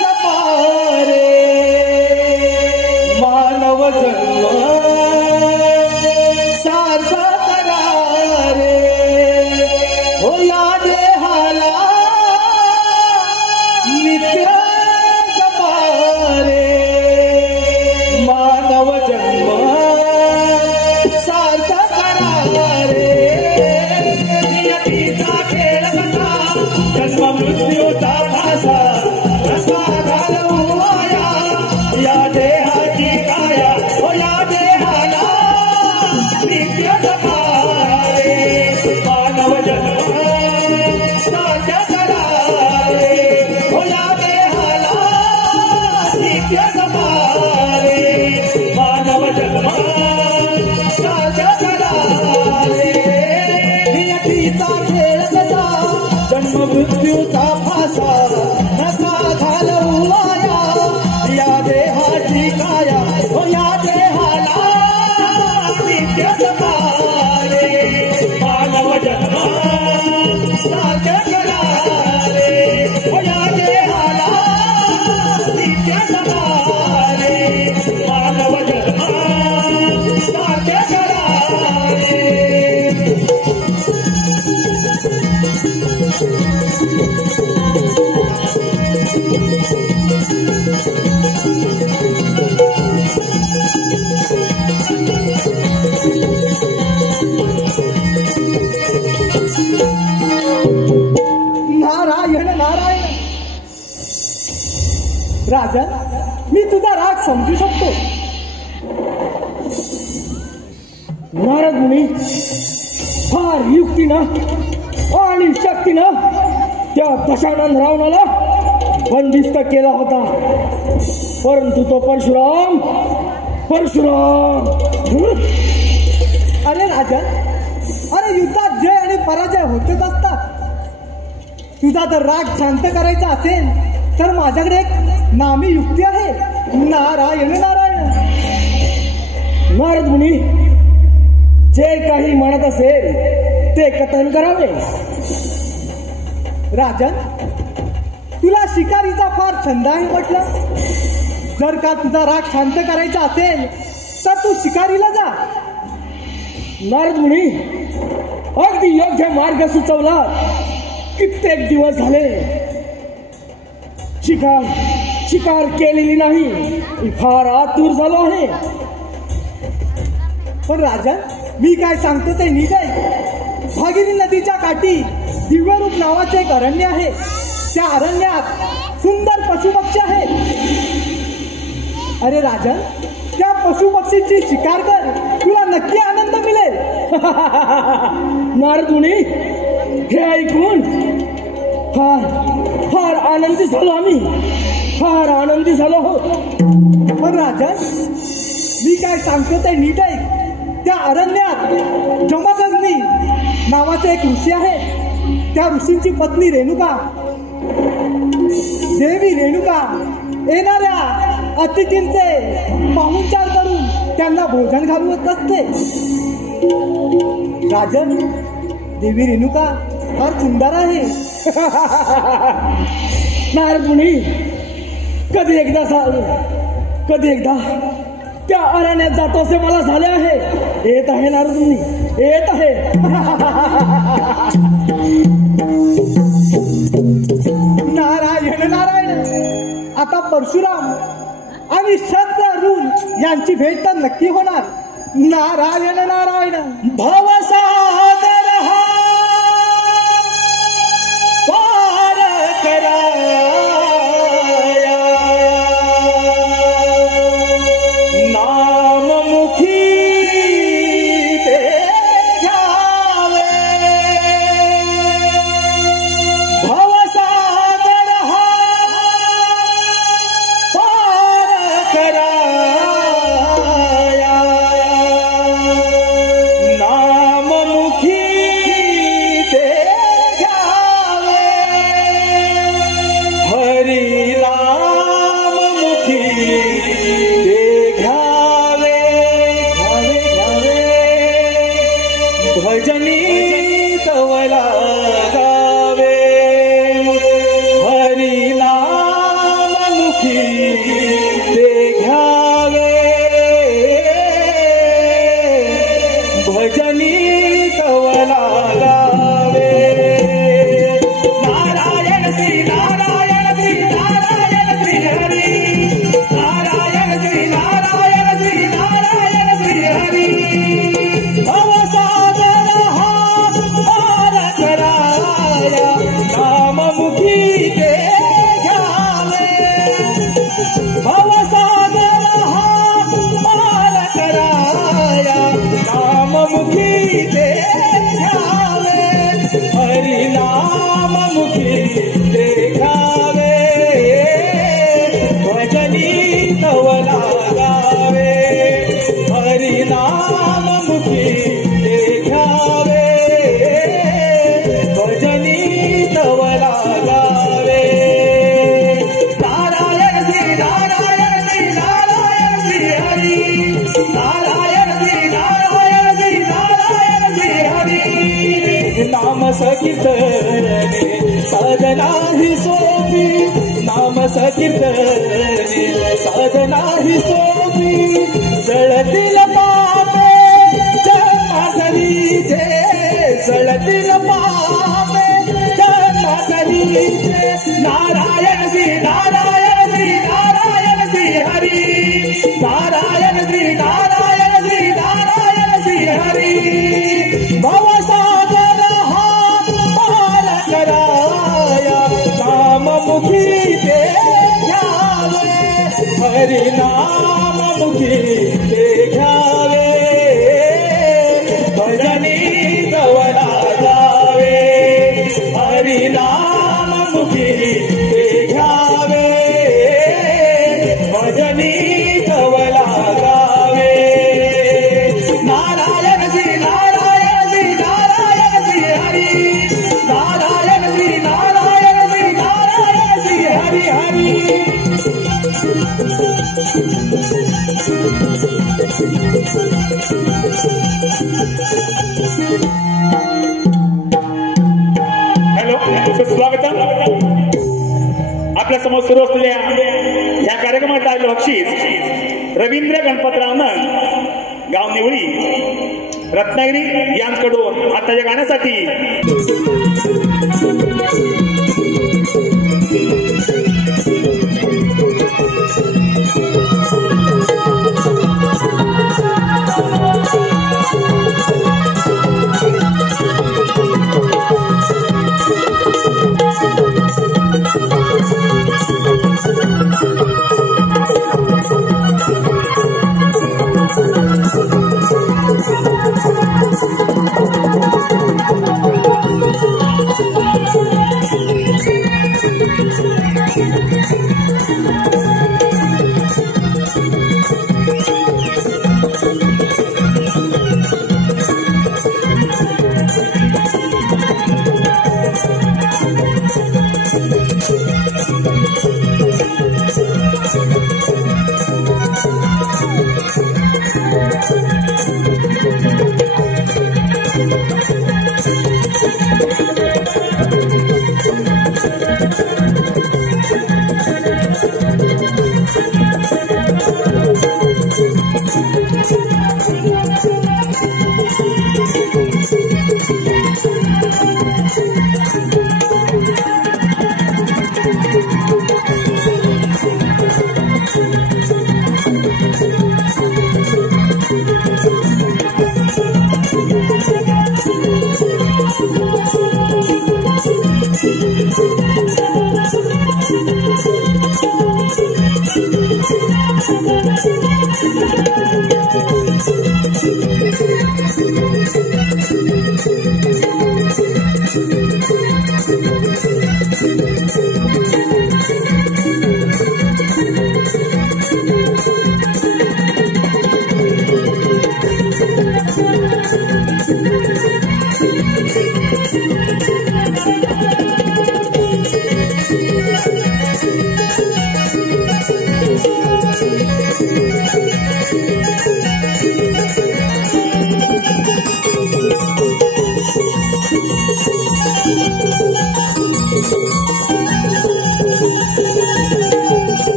जपारे. मानव जन्म सार्थक करा रे. हो या देहाला नित्य जपारे. मानव जन्म सार्थक करा रे. नियतीचा खेळ कसा, जन्म मृत्यूचा फासा. कसा घालवू आया या देहाची काया. हो या देहाला नित्य जपारे. मानव जन्म सार्थक करा रे. हो या देहाला नित्य जपारे. मानव जन्म सार्थक करा रे. नियतीचा खेळ कसा, जन्म मृत्यूचा फासा. नका घालवू आया या देहाची काया. हो या देहाला नित्य जपारे. मानव जन्म सार्थक करा रे. हो या देहाला नित्य जपारे. मानव जन्म सार्थक करा रे. नारायण नारायण. राजा, मी तुझा राग समजू शकतो. नारद मुनी फार युक्तीनं आणि शक्तीनं त्या दशानन रावणाला बंदिस्त केला होता. परंतु तो परशुराम अरे राजा, अरे युद्धात जय आणि पराजय होतच असतात. तुझा जर राग शांत करायचा असेल तर माझ्याकडे एक नामी युक्ती आहे. नारायण नारायण. नारद मुनी, जे काही म्हणत असेल ते कथन करावे. राजन, तुला शिकारीचा फार छंद आहे म्हटलं. जर का तुझा राग शांत करायचा असेल तर तू शिकारीला जा. नारद मुनी, अगदी योग्य मार्ग सुचवला. कित्येक दिवस झाले शिकार केलेली नाही. मी फार आतुर झालो आहे. पण राजन, मी काय सांगतो ते नीट आहे. भागीरथी नदीच्या काठी दिव्यरूप नावाचे एक अरण्य आहे. त्या अरण्यात सुंदर पशुपक्षी आहेत. अरे राजन, त्या पशुपक्षींची शिकार कर, तुला नक्की आनंद मिळेल. नारद मुनी, हे ऐकून फार आनंदी झालो आम्ही. फार आनंदी झालो आहोत. पण राजन, मी काय सांगतो ते नीट आहे. त्या अरण्यात जमदग्नी नावाचे एक ऋषी आहे. त्या ऋषींची पत्नी रेणुका, देवी रेणुका येणाऱ्या अतिथींचे पाहुणचार करून त्यांना भोजन घालवत असते. राजन, देवी रेणुका फार सुंदर आहे. नारद मुनी, कधी एकदा त्या अरण्यात जातो असे मला झाले आहे. येत आहे नारद मुनी, येत आहे. नारायण नारायण. आता परशुराम आणि शस्त्र अरुण यांची भेट तर नक्की होणार. नारायण नारायण. भवसागर हा पार कराया, नाममुखी ते घ्यावे. भवसागर हा पार कराया, नाममुखी ते घ्यावे. हरी नाममुखी ते घ्यावे, घ्यावे घ्यावे. भजनी कवला गावे. हरी नाममुखी ते घ्यावे. भजनी कवला गावे. नारायण श्री नारायण श्री नारायण श्री हरी. नारायण श्री नारायण श्री नारायण श्री हरी. भवसागर हा पार कराया, नाममुखी ते घ्यावे. भवसागर हा पार कराया, नाममुखी ते घ्यावे. हरी नाममुखी ते घ्यावे. भजनी कवला गावे. हरी नाममुखी ते घ्यावे. भजनी कवला गावे. नारायण श्री नारायण श्री नारायण श्री हरी. नारायण श्री नारायण श्री नारायण श्री हरी. नाम संकीर्तने साधना ही सोपी. नाम संकीर्तने साधना ही सोपी. जळतील पापे जन्माधरीचे. जळतील पापे जन्माधरीचे. नारायण श्री नारायण श्री नारायण श्री हरी. नारायण श्री नारायण श्री नारायण श्री हरी. भवसागर हा पार कराया, नाममुखी ते घ्यावे. हरी नाममुखी ते घ्यावे. भजनी कवला गावे. हरी नाममुखी ते घ्यावे. भजनी कवला गावे. नारायण श्री नारायण श्री नारायण श्री हरी. नारायण श्री नारायण श्री नारायण श्री हरी हरी. हॅलो, स्वागतम. आपल्या समोर सुरू असलेल्या या कार्यक्रमात आलेलं बक्षीस रवींद्र गणपतराव नंद, गाव निवळी, रत्नागिरी यांकडून आताच्या गाण्यासाठी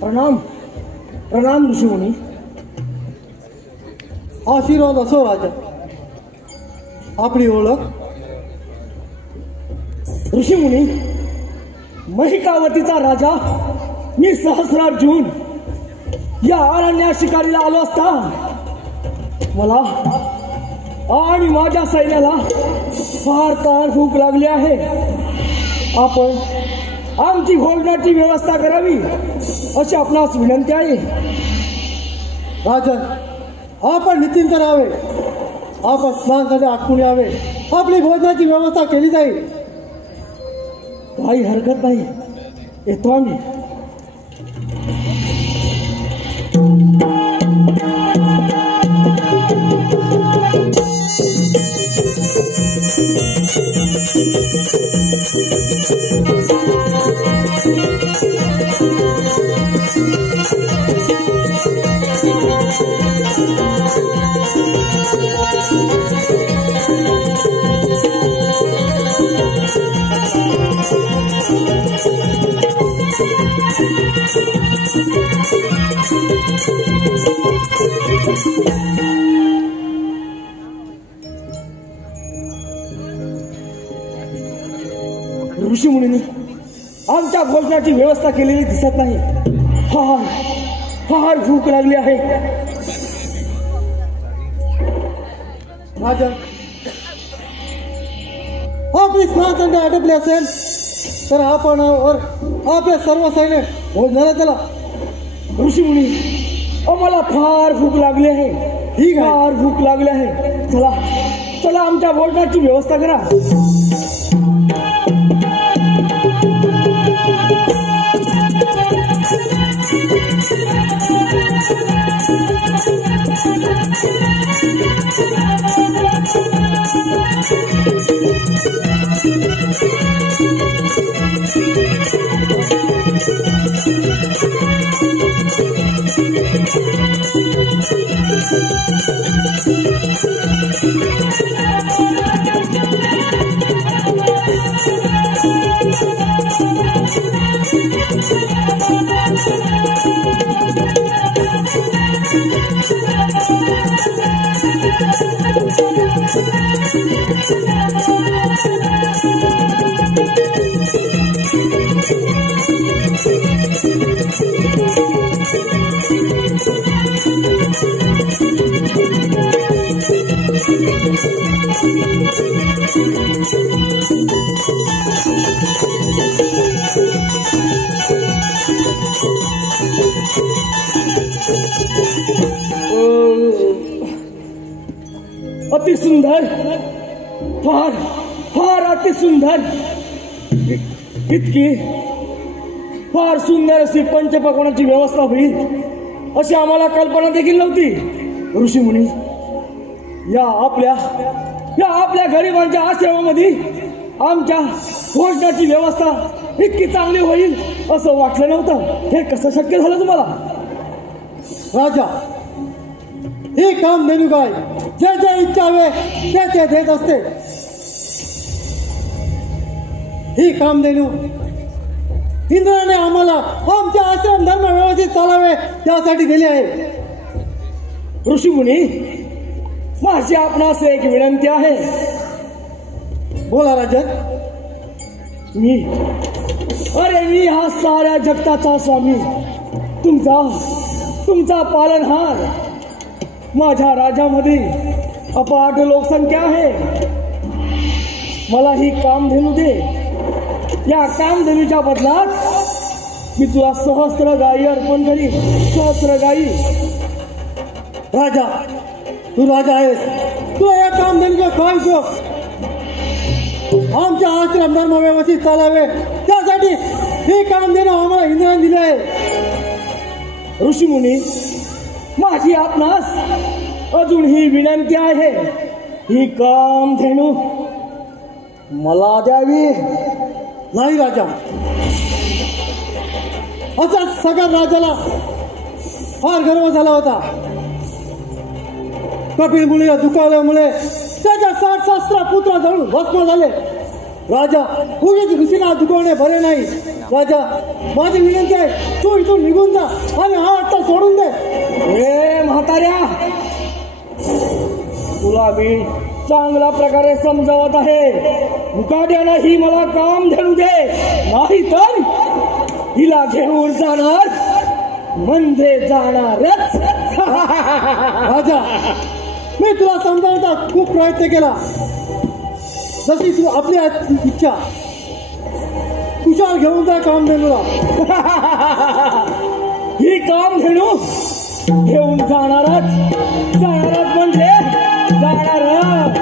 प्रणाम प्रणाम ऋषीमुनी. आशीर्वाद असो राजा. आपली ओळख? ऋषीमुनी, महिकावतीचा राजा मी सहस्रार्जुन या अरण्या शिकारीला आलो असता मला आणि माझ्या सैन्याला फार ताण भूक लागली आहे. आपण आमची भोजनाची व्यवस्था करावी अशी आपणास विनंती आहे. राजन, आपण नितीन करावे. आपण स्नानासाठी आटपून यावे. आपली भोजनाची व्यवस्था केली जाईल. काही हरकत नाही, येतो आम्ही. ऋषीमुनींनी आमच्या भोजनाची व्यवस्था केलेली दिसत नाही. फार फार भूक लागली आहे. राजन, आपली स्नान आटोपली असेल तर आपण आपले सर्व सैन्य भोजनाला चला. ऋषीमुनी, आम्हाला फार भूक लागली आहे. ठीक आहे. फार भूक लागली आहे. चला चला, आमच्या भोजनाची व्यवस्था करा. अति सुंदर, फार फार अति सुंदर, इतकी फार सुंदर अशी पंचपक्वानाची व्यवस्था होईल अशी आम्हाला कल्पना देखील नव्हती. ऋषीमुनी, या आपल्या गरिबांच्या आश्रमामध्ये आमच्या भोजनाची व्यवस्था इतकी चांगली होईल असं वाटलं नव्हतं. हे कसं शक्य झालं तुम्हाला? राजा, हे काम देणू काय जे जे इच्छा हवे ते देत असते. ही काम देणू इंद्राने आम्हाला आमचे आश्रम धर्म व्यवस्थित चालावे त्यासाठी दिले आहे. ऋषीमुनी, माझी आपणास एक विनंती आहे. बोला राजा. मी हा साऱ्या जगताचा स्वामी, तुमचा पालनहार. माझ्या राज्यामध्ये अपाट लोकसंख्या आहे. मला ही कामधेनू दे. या कामधेनूच्या बदलात मी तुला सहस्त्र गायी अर्पण करीन. सहस्त्र गायी. राजा, तू राजा आहेस, तुला या कामधेनूचा काय उपयोग? आमच्या आश्रम धर्म व्यवस्थित चालावे त्यासाठी हे कामधेनू आम्हाला इंद्राने दिले आहे. ऋषीमुनी, माझी आपणास अजून ही विनंती आहे. ही कामधेनू मला द्यावी. नाही राजा, असा सगळ्या राजाला फार गर्व झाला होता. कपिल मुलीला दुखावल्यामुळे त्याच्या 60 सहस्त्र पुत्र जळून भस्म झाले. राजा, उगीच ऋषीला दुखवणे बरे नाही. राजा, माझी विनंती आहे, तू इथून निघून जा आणि हा आता सोडून दे. ए म्हाताऱ्या, तुला मी चांगल्या प्रकारे समजावत आहे. मुकाट्यानं ही मला कामधेनू दे, नाही तर हिला घेऊन जाणार म्हणजे जाणारच. राजा, मी तुला समजावण्याचा खूप प्रयत्न केला. जशी तू आपली इच्छा तुझ्या घेऊन जा कामधेनूला. ही कामधेनू घेऊन जाणारच म्हणजे जाणारच.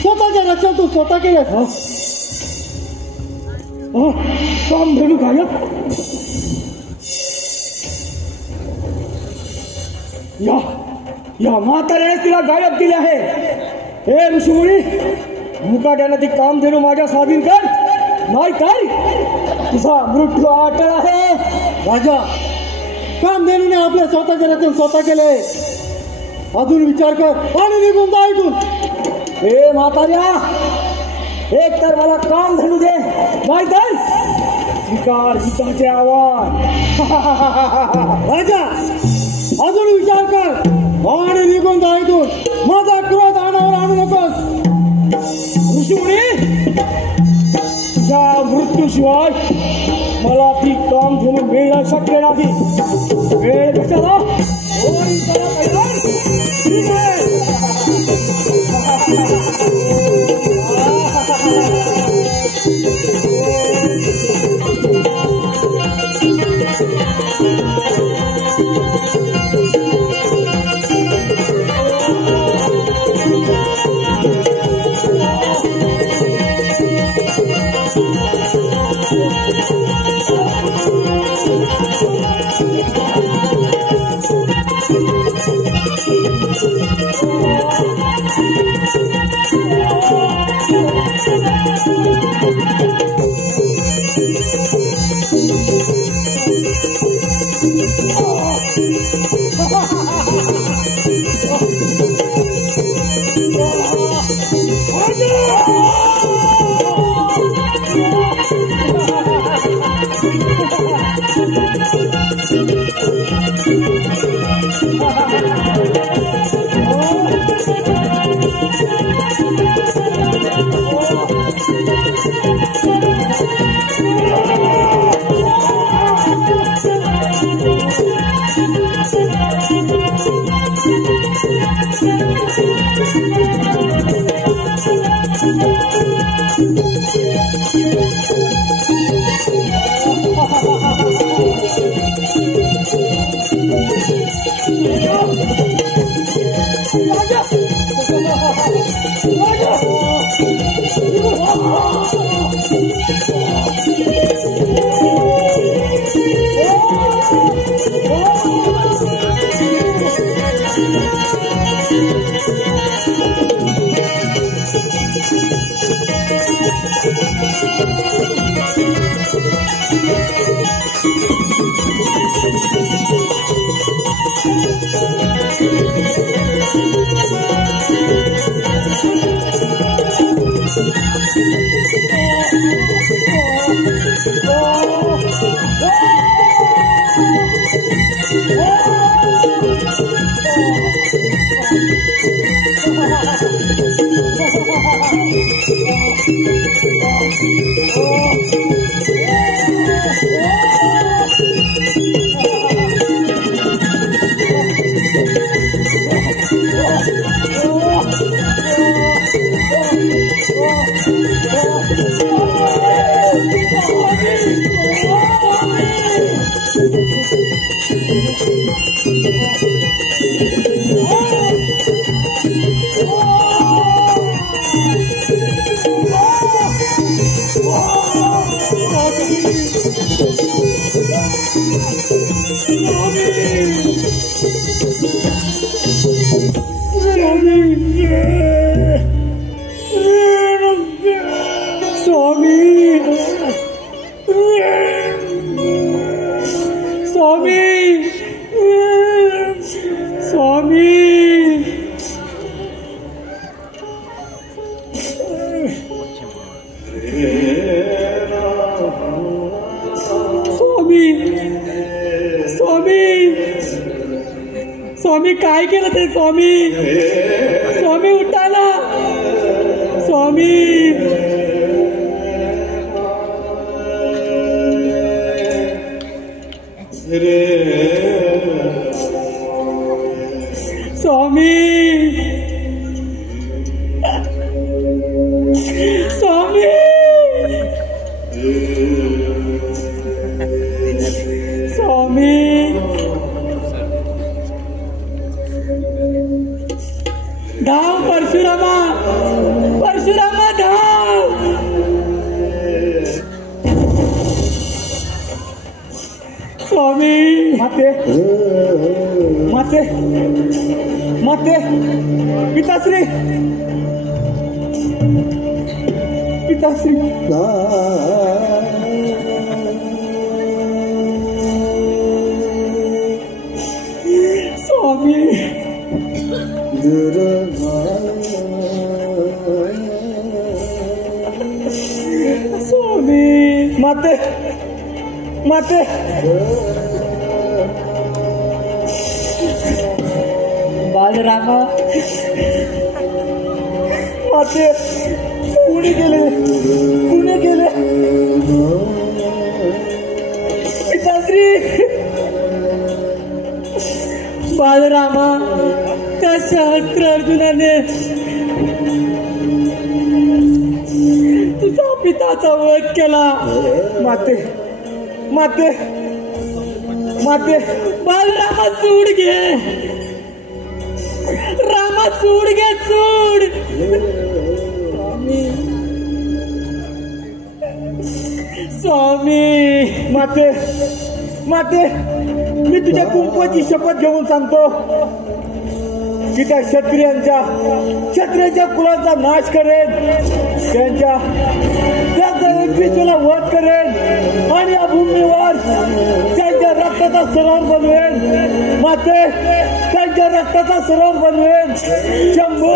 स्वतःच्या रक्षण तू स्वतः केलंस. कामधेनू गायब. या म्हाताऱ्याने तिला गायब केली आहे. हे ऋषीमुनी, मुकाट्यानं ती कामधेनू माझ्या स्वाधीन कर, नाही तर तुझा मृत्यू अटळ आहे. राजा, कामधेनूने आपल्या स्वतःचे रक्षण स्वतः केले. अजून विचार कर आणि निघून जा इथून. हे म्हाताऱ्या, एक तर मला कामधेनू दे, नाही तर स्वीकार हिताचे आव्हान. राजा, अजून विचार कर आणि निघून जा इथून. माझा क्रोध अनावर आणू नकोस. ऋषीमुनी, तुझ्या मृत्यूशिवाय मला ती कामधेनू मिळणं शक्य नाही. वेळ कशाला? स्वामी काय केलं ते स्वामी स्वामी उठा ना स्वामी स्वामी स्वामी स्वामी धाव परशुरामा परशुरामा धाव स्वामी माते माते माते पिताश्री पिताश्री स्वामी स्वामी माते माते बालरामा माते कुणी गेले पिताश्री बालरामा त्या सहस्त्र अर्जुनाने तुझा पिताचा वध केला माते माते माते बालरामा सूड घे रामा सूड घे सूड स्वामी माते माते मी तुझ्या कुंकवाची शपथ घेऊन सांगतो की त्या क्षत्रियांच्या कुलाचा नाश करेन त्यांचा 21 वध करेन आणि या भूमीवर त्यांच्या रक्ताचा सरोवर बनवेन माते त्यांच्या रक्ताचा सरोवर बनवेन शंभू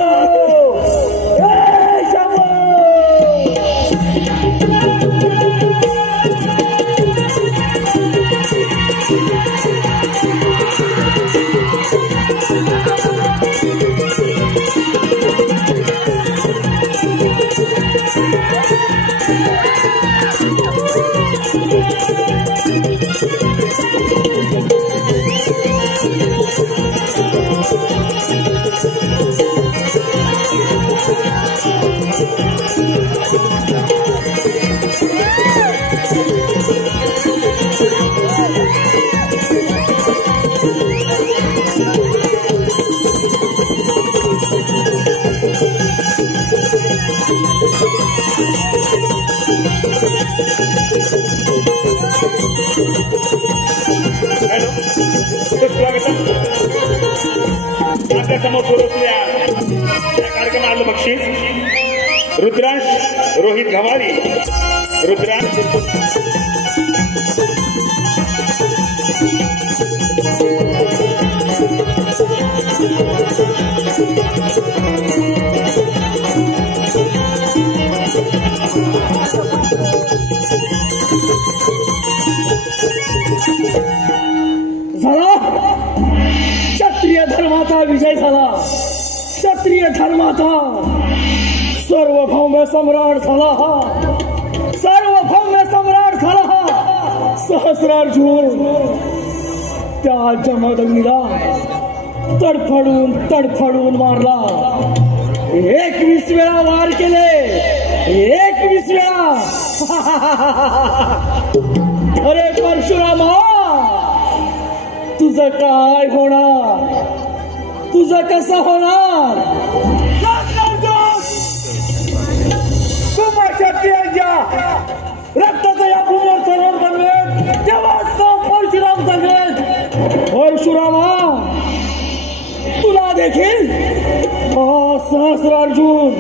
आपल्या समोर पोहोचल्या या कार्यक्रमाला बक्षीस रुद्रांश रोहित घवारी. रुद्रांश झाला क्षत्रिय धर्माचा विजय झाला. क्षत्रिय धर्माचा सार्वभौम सम्राट झाला हा. सार्वभौम सम्राट झाला हा. सहस्रार्जुन त्या जमदग्नीला तडफडून तडफडून मारला. 21 वेळा वार केले. 21 वेळा. अरे परशुरामा, तुझं काय होणार? तुझं कसं होणार? तुम्हा क्षत्रियांच्या रक्ताचं या भूमीवर सरोवर बनवेल तेव्हाच तो परशुराम सांगेल. परशुरामा, तुला देखील सहस्रार्जुन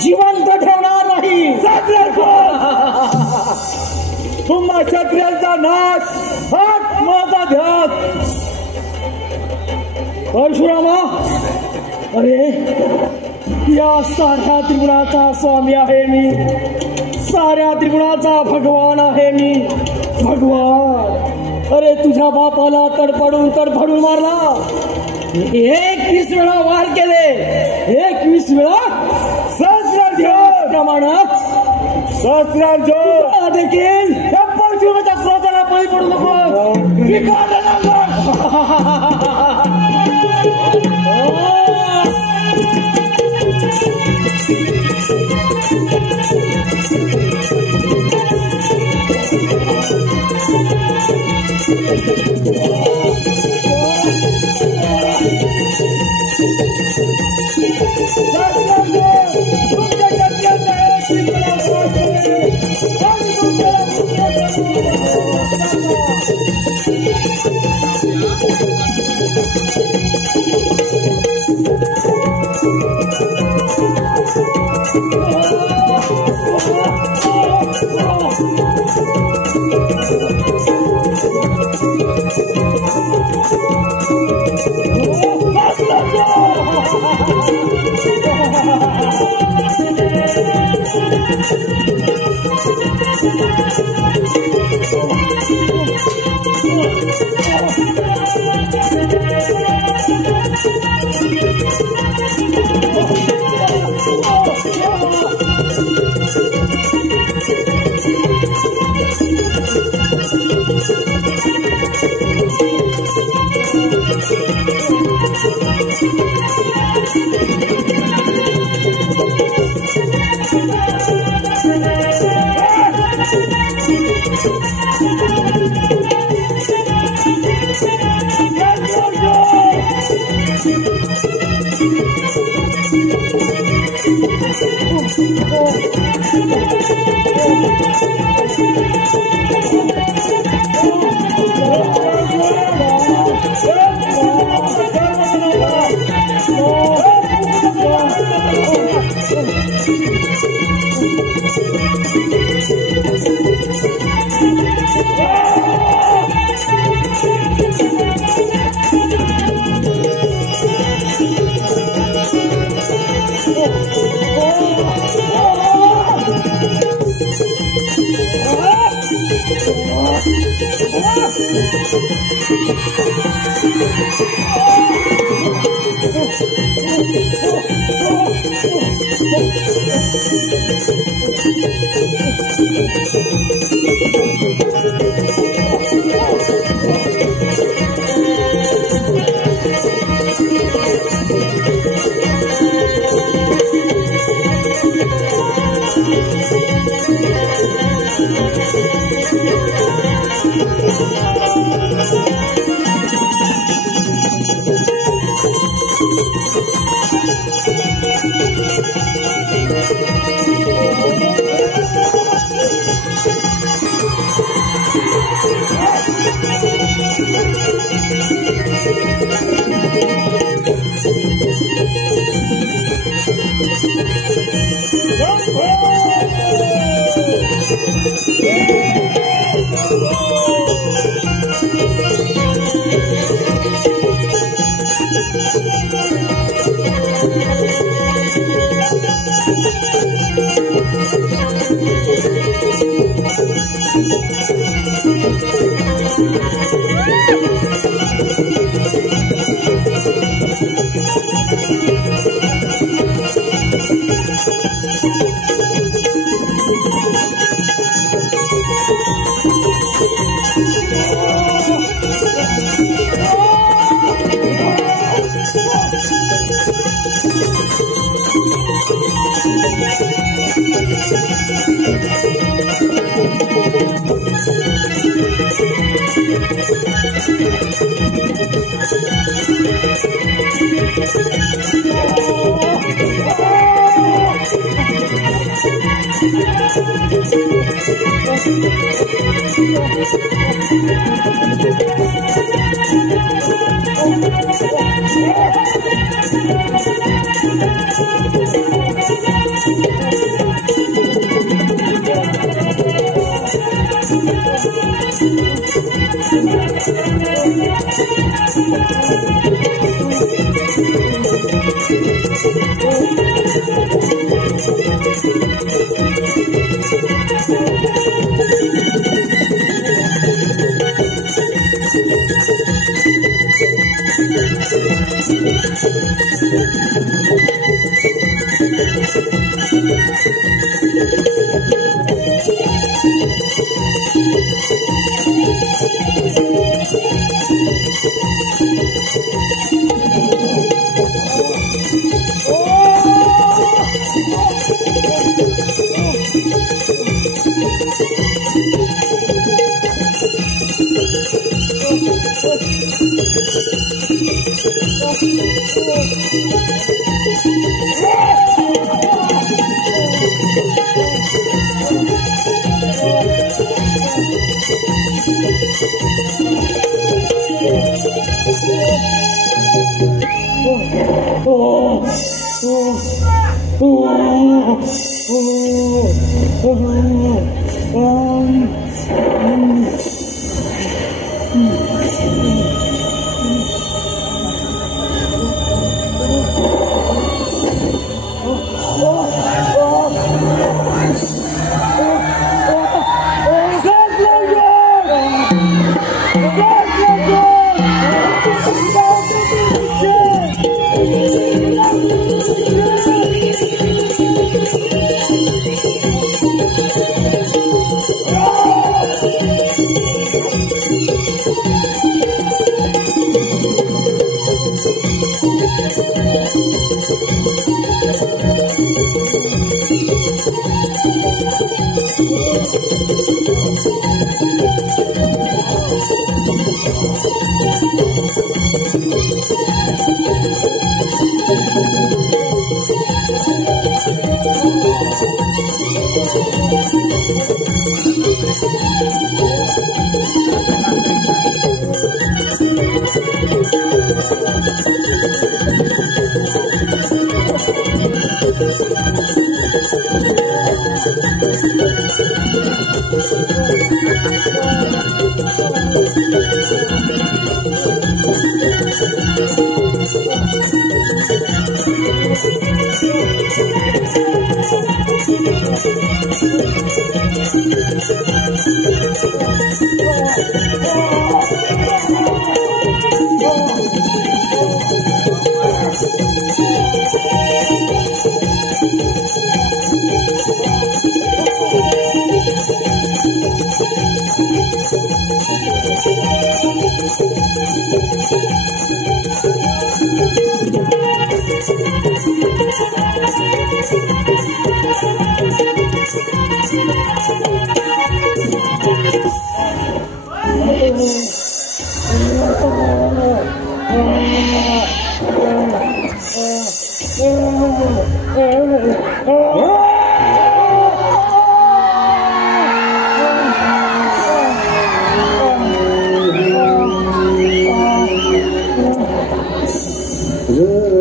जिवंत ठेवणार नाही. तुम्हा क्षत्रियांचा नाश हाच माझा ध्यास. परशुरामा, अरे या साऱ्या त्रिगुणाचा स्वामी आहे मी. साऱ्या त्रिगुणाचा भगवान आहे मी. भगवान, अरे तुझ्या बापाला तडफडून तडफडून मारला. 21 वेळा वार केले. 21 वेळा सहस्रार्जुन प्रमाणात. सहस्रार्जुन देखील या परशुरामाच्या क्रोधाला बळी पडू नको.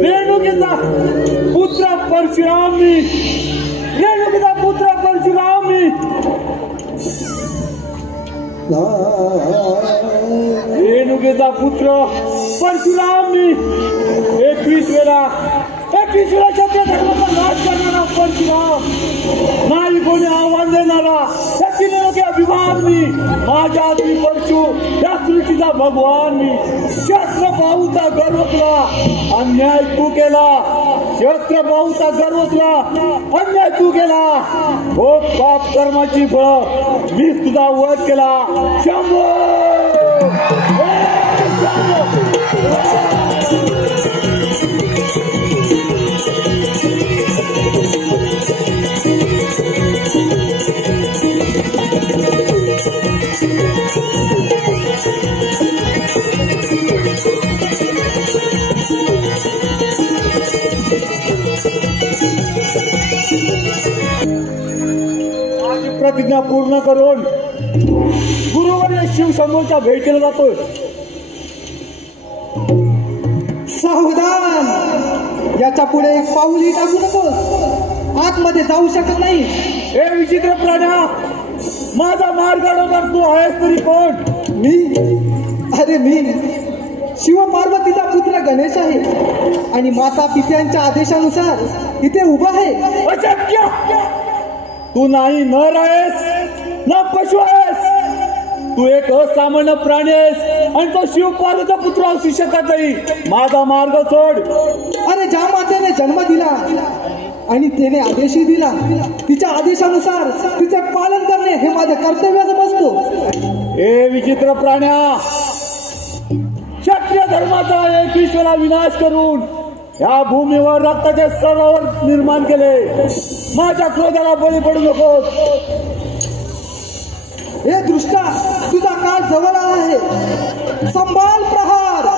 रेणुकेचा पुत्र परशुराम मी, रेणुकीचा पुत्र परशुराम मी, रेणुकीचा पुत्र परशुराम मी, 21 वेळा क्षत्रिय धर्माचा नाश करणारा परशुराम, नाही कोणी आव्हान देणारा सचिनयोगी अभिमान मी, माझ्या आधी परशु या सृष्टीचा भगवान मी, शस्त्र पाहूचा गर्व तुला अन्याय तू केला, शस्त्र पाहूचा गर्व तुला अन्याय तू केला, हो पाप कर्माची फळ मीच तुझा वध केला, शंभो प्रतिज्ञा पूर्ण करून गुरुवर्य शिव शंभूच्या भेटीला जातोय. सावधान, याच्या पुढे एक पाऊलही टाकू नकोस, आतमध्ये जाऊ शकत नाही. हे विचित्र प्राण्या, माझा मार्ग अडवणार तू आहेस तरी कोण? मी शिव पार्वतीचा पुत्र गणेश आहे आणि माता पित्यांच्या आदेशानुसार इथे उभा आहे. अशक्य, तू नाही नर आहेस ना पशु आहेस, तू एक असामान्य प्राणी आहेस आणि तो शिव पार्वतीचा पुत्र असू शकत नाही. माझा मार्ग सोड. अरे ज्या मातेने जन्म दिला आणि तिने आदेशही दिला, तिच्या आदेशानुसार तिचे पालन करणे हे माझं कर्तव्य समजतो. हे विचित्र प्राण्या, क्षत्रिय धर्माचा 21 वेळा विनाश करून या भूमीवर रक्ताचे सरोवर निर्माण केले. माझ्या क्रोधाला बळी पडू नकोस. हे दृष्टा, तुझा काळ जवळ आहे, संभाल प्रहार.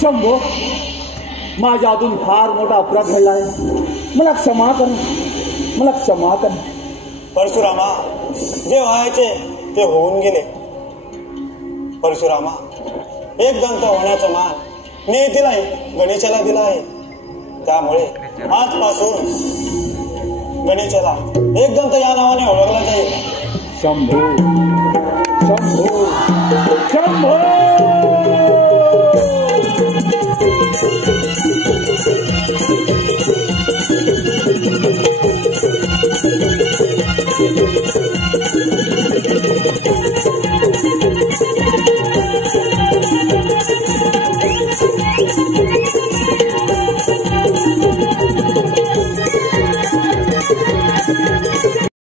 शंभो, माझ्या अजून फार मोठा अपराध घडला आहे. मला क्षमा कर, मला क्षमा कर. परशुरामा, जे व्हायचे ते होऊन गेले. परशुरामा, एक दंत होण्याचा मान नियतीलाही गणेशाला दिला आहे. त्यामुळे आजपासून गणेशाला एक दंत या नावाने ओळखला जाईल. शंभो, शंभो, शंभो.